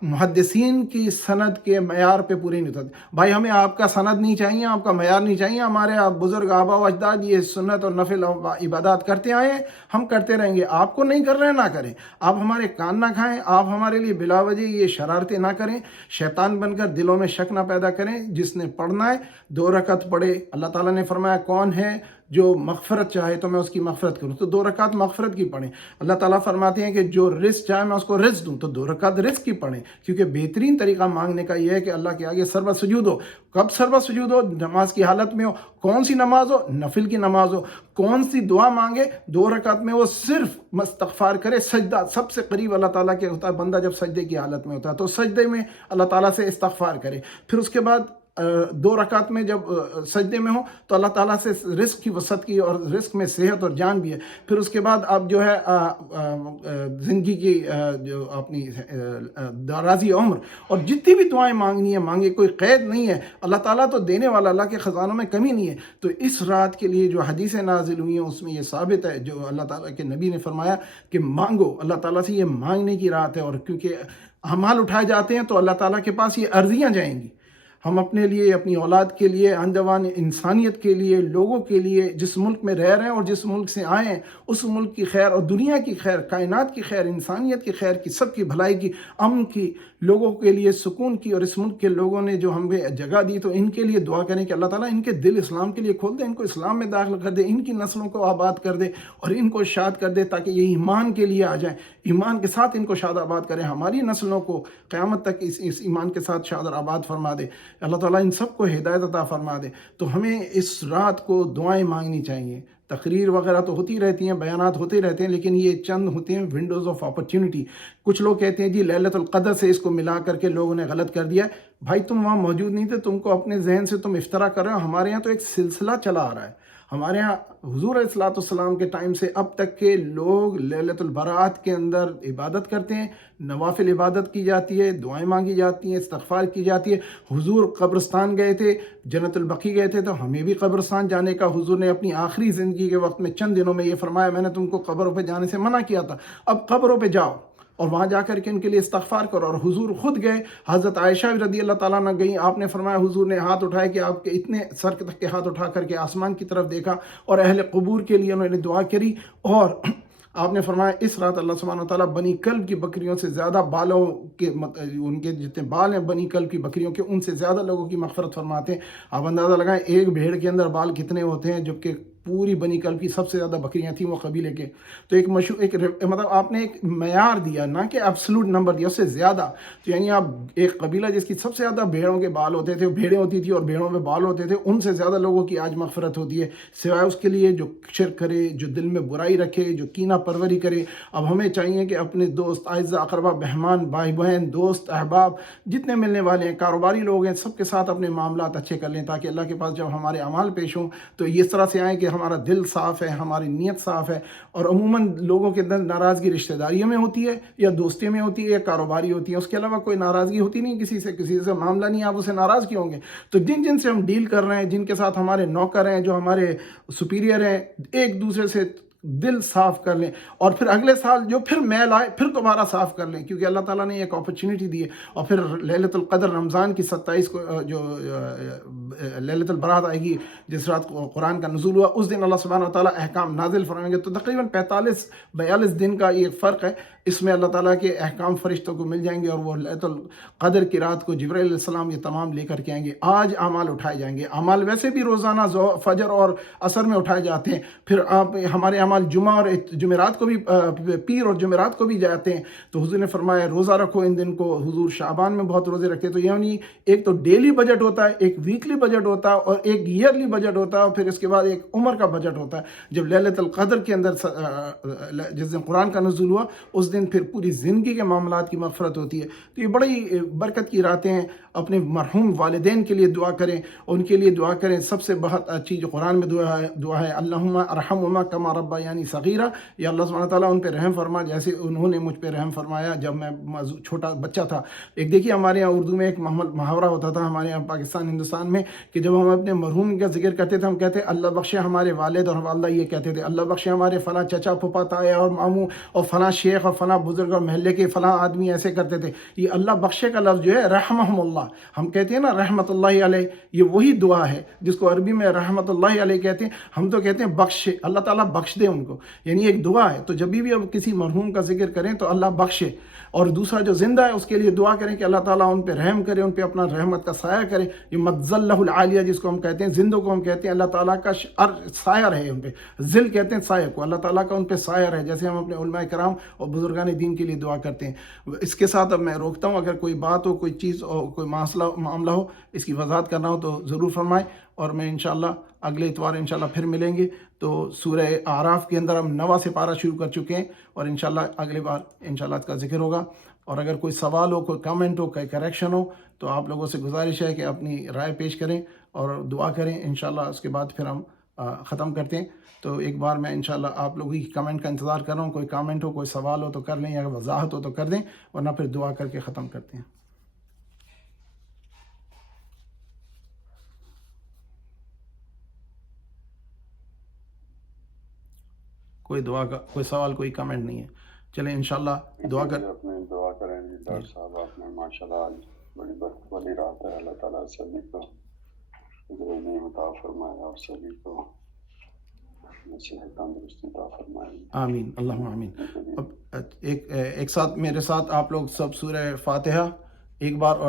محدثین کی سند کے معیار پہ پورے نہیں ہوتے. بھائی ہمیں آپ کا سند نہیں چاہیے, آپ کا معیار نہیں چاہیے. ہمارے بزرگ آبا و اجداد یہ سنت اور نفل عبادات کرتے آئے ہیں, ہم کرتے رہیں گے. آپ کو نہیں کر رہے نہ کریں, آپ ہمارے کان نہ کھائیں, آپ ہمارے لیے بلا وجہ یہ شرارتیں نہ کریں, شیطان بن کر دلوں میں شک نہ پیدا کریں. جس نے پڑھنا ہے 2 رکعت پڑھے. اللہ تعالیٰ نے فرمایا کون ہے جو مغفرت چاہے تو میں اس کی مغفرت کروں, تو 2 رکعت مغفرت کی پڑھیں. اللہ تعالیٰ فرماتے ہیں کہ جو رزق چاہے میں اس کو رزق دوں, تو 2 رکعت رزق کی پڑھیں. کیونکہ بہترین طریقہ مانگنے کا یہ ہے کہ اللہ کے آگے سربت سجود ہو. کب سربت سجود ہو؟ نماز کی حالت میں ہو. کون سی نماز ہو؟ نفل کی نماز ہو. کون سی دعا مانگے؟ 2 رکعت میں وہ صرف استغفار کرے. سجدہ سب سے قریب اللہ تعالیٰ کے ہوتا ہے بندہ جب سجدے کی حالت میں ہوتا ہے, تو سجدے میں اللہ تعالیٰ سے استغفار کرے. پھر اس کے بعد 2 رکعت میں جب سجدے میں ہو تو اللہ تعالیٰ سے رزق کی وسعت کی, اور رزق میں صحت اور جان بھی ہے. پھر اس کے بعد آپ جو ہے زندگی کی جو اپنی درازی عمر, اور جتنی بھی دعائیں مانگنی ہے مانگے, کوئی قید نہیں ہے. اللہ تعالیٰ تو دینے والا, اللہ کے خزانوں میں کمی نہیں ہے. تو اس رات کے لیے جو حدیثیں نازل ہوئی ہیں اس میں یہ ثابت ہے, جو اللہ تعالیٰ کے نبی نے فرمایا کہ مانگو. اللہ تعالیٰ سے یہ مانگنے کی رات ہے, اور کیونکہ اعمال اٹھائے جاتے ہیں تو اللہ تعالیٰ کے پاس یہ عرضیاں جائیں گی. ہم اپنے لیے، اپنی اولاد کے لیے، آنجوان انسانیت کے لیے، لوگوں کے لیے، جس ملک میں رہ رہے ہیں اور جس ملک سے آئے ہیں، اس ملک کی خیر اور دنیا کی خیر، کائنات کی خیر، انسانیت کی خیر کی، سب کی بھلائی کی، امن کی، لوگوں کے لیے سکون کی، اور اس ملک کے لوگوں نے جو ہمیں جگہ دی تو ان کے لیے دعا کریں کہ اللہ تعالیٰ ان کے دل اسلام کے لیے کھول دے، ان کو اسلام میں داخل کر دے، ان کی نسلوں کو آباد کر دے اور ان کو شاد کر دے، تاکہ یہ ایمان کے لیے آ جائیں، ایمان کے ساتھ ان کو شاد آباد کریں، ہماری نسلوں کو قیامت تک اس ایمان کے ساتھ شاد اور آباد فرما دے۔ اللہ تعالیٰ ان سب کو ہدایت عطا فرما دے۔ تو ہمیں اس رات کو دعائیں مانگنی چاہیے۔ تقریر وغیرہ تو ہوتی رہتی ہیں، بیانات ہوتے رہتے ہیں، لیکن یہ چند ہوتے ہیں ونڈوز آف اپرچونٹی۔ کچھ لوگ کہتے ہیں جی لیلۃ القدر سے اس کو ملا کر کے لوگوں نے غلط کر دیا ہے۔ بھائی تم وہاں موجود نہیں تھے، تم کو اپنے ذہن سے تم افطرا کر رہے ہو۔ ہمارے یہاں تو ایک سلسلہ چلا آ رہا ہے، ہمارے یہاں حضور علیہ الصلوۃ والسلام کے ٹائم سے اب تک کے لوگ لیلۃ البرات کے اندر عبادت کرتے ہیں، نوافل عبادت کی جاتی ہے، دعائیں مانگی جاتی ہیں، استغفار کی جاتی ہے۔ حضور قبرستان گئے تھے، جنت البقیع گئے تھے، تو ہمیں بھی قبرستان جانے کا حضور نے اپنی آخری زندگی کے وقت میں چند دنوں میں یہ فرمایا، میں نے تم کو قبروں پہ جانے سے منع کیا تھا، اب قبروں پہ جاؤ اور وہاں جا کر کے ان کے لیے استغفار کرو۔ اور حضور خود گئے، حضرت عائشہ رضی اللہ تعالیٰ عنہ گئیں، آپ نے فرمایا حضور نے ہاتھ اٹھائے کہ آپ کے اتنے سر تک کے ہاتھ اٹھا کر کے آسمان کی طرف دیکھا اور اہل قبور کے لیے انہوں نے دعا کری، اور آپ نے فرمایا اس رات اللہ سبحانہ وتعالیٰ بنی کلب کی بکریوں سے زیادہ بالوں کے ان کے جتنے بال ہیں بنی کلب کی بکریوں کے، ان سے زیادہ لوگوں کی مغفرت فرماتے ہیں۔ آپ اندازہ لگائیں ایک بھیڑ کے اندر بال کتنے ہوتے ہیں، جبکہ پوری بنی کلب کی سب سے زیادہ بکریاں تھیں وہ قبیلے کے۔ تو ایک مطلب آپ نے ایک معیار دیا، نہ کہ ایبسلوٹ نمبر دیا، اس سے زیادہ۔ تو یعنی آپ ایک قبیلہ جس کی سب سے زیادہ بھیڑوں کے بال ہوتے تھے، بھیڑیں ہوتی تھی اور بھیڑوں میں بال ہوتے تھے، ان سے زیادہ لوگوں کی آج مغفرت ہوتی ہے، سوائے اس کے لیے جو شرک کرے، جو دل میں برائی رکھے، جو کینہ پروری کرے۔ اب ہمیں چاہیے کہ اپنے دوست، اعزہ اقربا، مہمان، بھائی بہن، دوست، احباب جتنے ملنے والے ہیں، کاروباری لوگ ہیں، سب کے ساتھ اپنے معاملات اچھے کر لیں، تاکہ اللہ کے پاس جب ہمارے اعمال پیش ہوں تو اس طرح سے آئیں کہ ہمارا دل صاف ہے، ہماری نیت صاف ہے۔ اور عموماً لوگوں کے اندر ناراضگی رشتہ داریوں میں ہوتی ہے، یا دوستی میں ہوتی ہے، یا کاروباری ہوتی ہے، اس کے علاوہ کوئی ناراضگی ہوتی نہیں، کسی سے معاملہ نہیں، آپ اسے ناراض کیوں ہوں گے؟ تو جن سے ہم ڈیل کر رہے ہیں، جن کے ساتھ ہمارے نوکر ہیں، جو ہمارے سپیریئر ہیں، ایک دوسرے سے دل صاف کر لیں، اور پھر اگلے سال جو پھر میل آئے پھر دوبارہ صاف کر لیں، کیونکہ اللہ تعالیٰ نے ایک اپرچونٹی دی ہے۔ اور پھر لیلۃ القدر رمضان کی 27 کو جو لیلۃ البرات آئے گی، جس رات قرآن کا نزول ہوا، اس دن اللہ سبحانہ وتعالیٰ احکام نازل فرمائیں گے۔ تو تقریباً 45-42 دن کا یہ فرق ہے، اس میں اللہ تعالیٰ کے احکام فرشتوں کو مل جائیں گے، اور وہ لیلۃ القدر کی رات کو جبرائیل علیہ السلام یہ تمام لے کر کے آئیں گے۔ آج اعمال اٹھائے جائیں گے، اعمال ویسے بھی روزانہ فجر اور عصر میں اٹھائے جاتے ہیں، پھر ہمارے اعمال جمعہ اور جمعرات کو بھی، پیر اور جمعرات کو بھی جاتے ہیں۔ تو حضور نے فرمایا روزہ رکھو ان دن کو۔ حضور شعبان میں بہت روزے رکھتے ہیں۔ تو یعنی ایک تو ڈیلی بجٹ ہوتا ہے، ایک ویکلی بجٹ ہوتا ہے، اور ایک ایئرلی بجٹ ہوتا ہے، اور پھر اس کے بعد ایک عمر کا بجٹ ہوتا ہے۔ جب لیلۃ القدر کے اندر جس دن قرآن کا نزول ہوا، اس دن پھر پوری زندگی کے معاملات کی مغفرت ہوتی ہے۔ تو یہ بڑی برکت کی راتیں ہیں۔ اپنے مرحوم والدین کے لیے دعا کریں، ان کے لیے دعا کریں۔ سب سے بہت اچھی جو قرآن میں دعا ہے اللہم ارحمہما کما ربیانی صغیرا، یا اللہ سبحانہ تعالیٰ ان پہ رحم فرما جیسے انہوں نے مجھ پہ رحم فرمایا جب میں چھوٹا بچہ تھا۔ ایک دیکھیے ہمارے یہاں اردو میں ایک محاورہ ہوتا تھا ہمارے یہاں پاکستان ہندوستان میں، کہ جب ہم اپنے مرحوم کا ذکر کرتے تھے، ہم کہتے اللہ بخشے ہمارے والد اور والدہ، یہ کہتے تھے اللہ بخشے ہمارے فلاں چچا پھپھا تایا اور ماموں اور فلاں شیخ اور فلاں بزرگ اور محلے کے فلاں آدمی ایسے کرتے تھے۔ یہ اللہ بخشے کا لفظ جو ہے رحمہم اللہ، ہم کہتے ہیں نا رحمت اللہ علیہ، یہ وہی دعا ہے جس کو عربی میں رحمت اللہ علیہ کہتے ہیں، ہم تو کہتے ہیں بخشے، اللہ تعالیٰ بخش دے ان کو، یعنی ایک دعا ہے۔ تو جب بھی اب کسی مرحوم کا ذکر کریں تو اللہ بخشے، اور دوسرا جو زندہ ہے اس کے لیے دعا کریں کہ اللہ تعالیٰ ان پہ رحم کرے، ان پہ اپنا رحمت کا سایہ کرے۔ یہ مظلہ العالیہ جس کو ہم کہتے ہیں، زندوں کو ہم کہتے ہیں اللہ تعالیٰ کا سایہ رہے ان پہ، ذل کہتے ہیں سایہ کو، اللہ تعالیٰ کا ان پہ سایہ رہے، جیسے ہم اپنے علماء کرام اور بزرگان دین کے لیے دعا کرتے ہیں۔ اس کے ساتھ اب میں روکتا ہوں، اگر کوئی بات ہو، کوئی چیز اور کوئی معاملہ ہو، اس کی وضاحت کرنا ہو تو ضرور فرمائیں، اور میں انشاءاللہ اگلے اتوار انشاءاللہ پھر ملیں گے۔ تو سورہ اعراف کے اندر ہم 9واں سپارہ شروع کر چکے ہیں، اور انشاءاللہ اگلے بار انشاءاللہ اس کا ذکر ہوگا۔ اور اگر کوئی سوال ہو، کوئی کامنٹ ہو، کوئی کریکشن ہو، تو آپ لوگوں سے گزارش ہے کہ اپنی رائے پیش کریں اور دعا کریں۔ انشاءاللہ اس کے بعد پھر ہم ختم کرتے ہیں۔ تو ایک بار میں انشاءاللہ آپ لوگوں کی کامنٹ کا انتظار کر رہا ہوں، کوئی کامنٹ ہو، کوئی سوال ہو تو کر لیں، یا وضاحت ہو تو کر دیں، ورنہ پھر دعا کر کے ختم کرتے ہیں۔ کوئی دعا کا کوئی سوال، کوئی کامنٹ نہیں ہے، چلیں انشاءاللہ دعا کر اپنے دعا کریں جی ڈاکٹر صاحب، آپ نے ماشاءاللہ بڑی برکت والی رات ہے. اللہ تعالیٰ سبھی کو روزی عطا فرمائے اور سبھی کو صحت تندرستی عطا فرمائے. آمین اللہم آمین. اب ایک ساتھ میرے ساتھ آپ لوگ سب سورہ فاتحہ ایک بار اور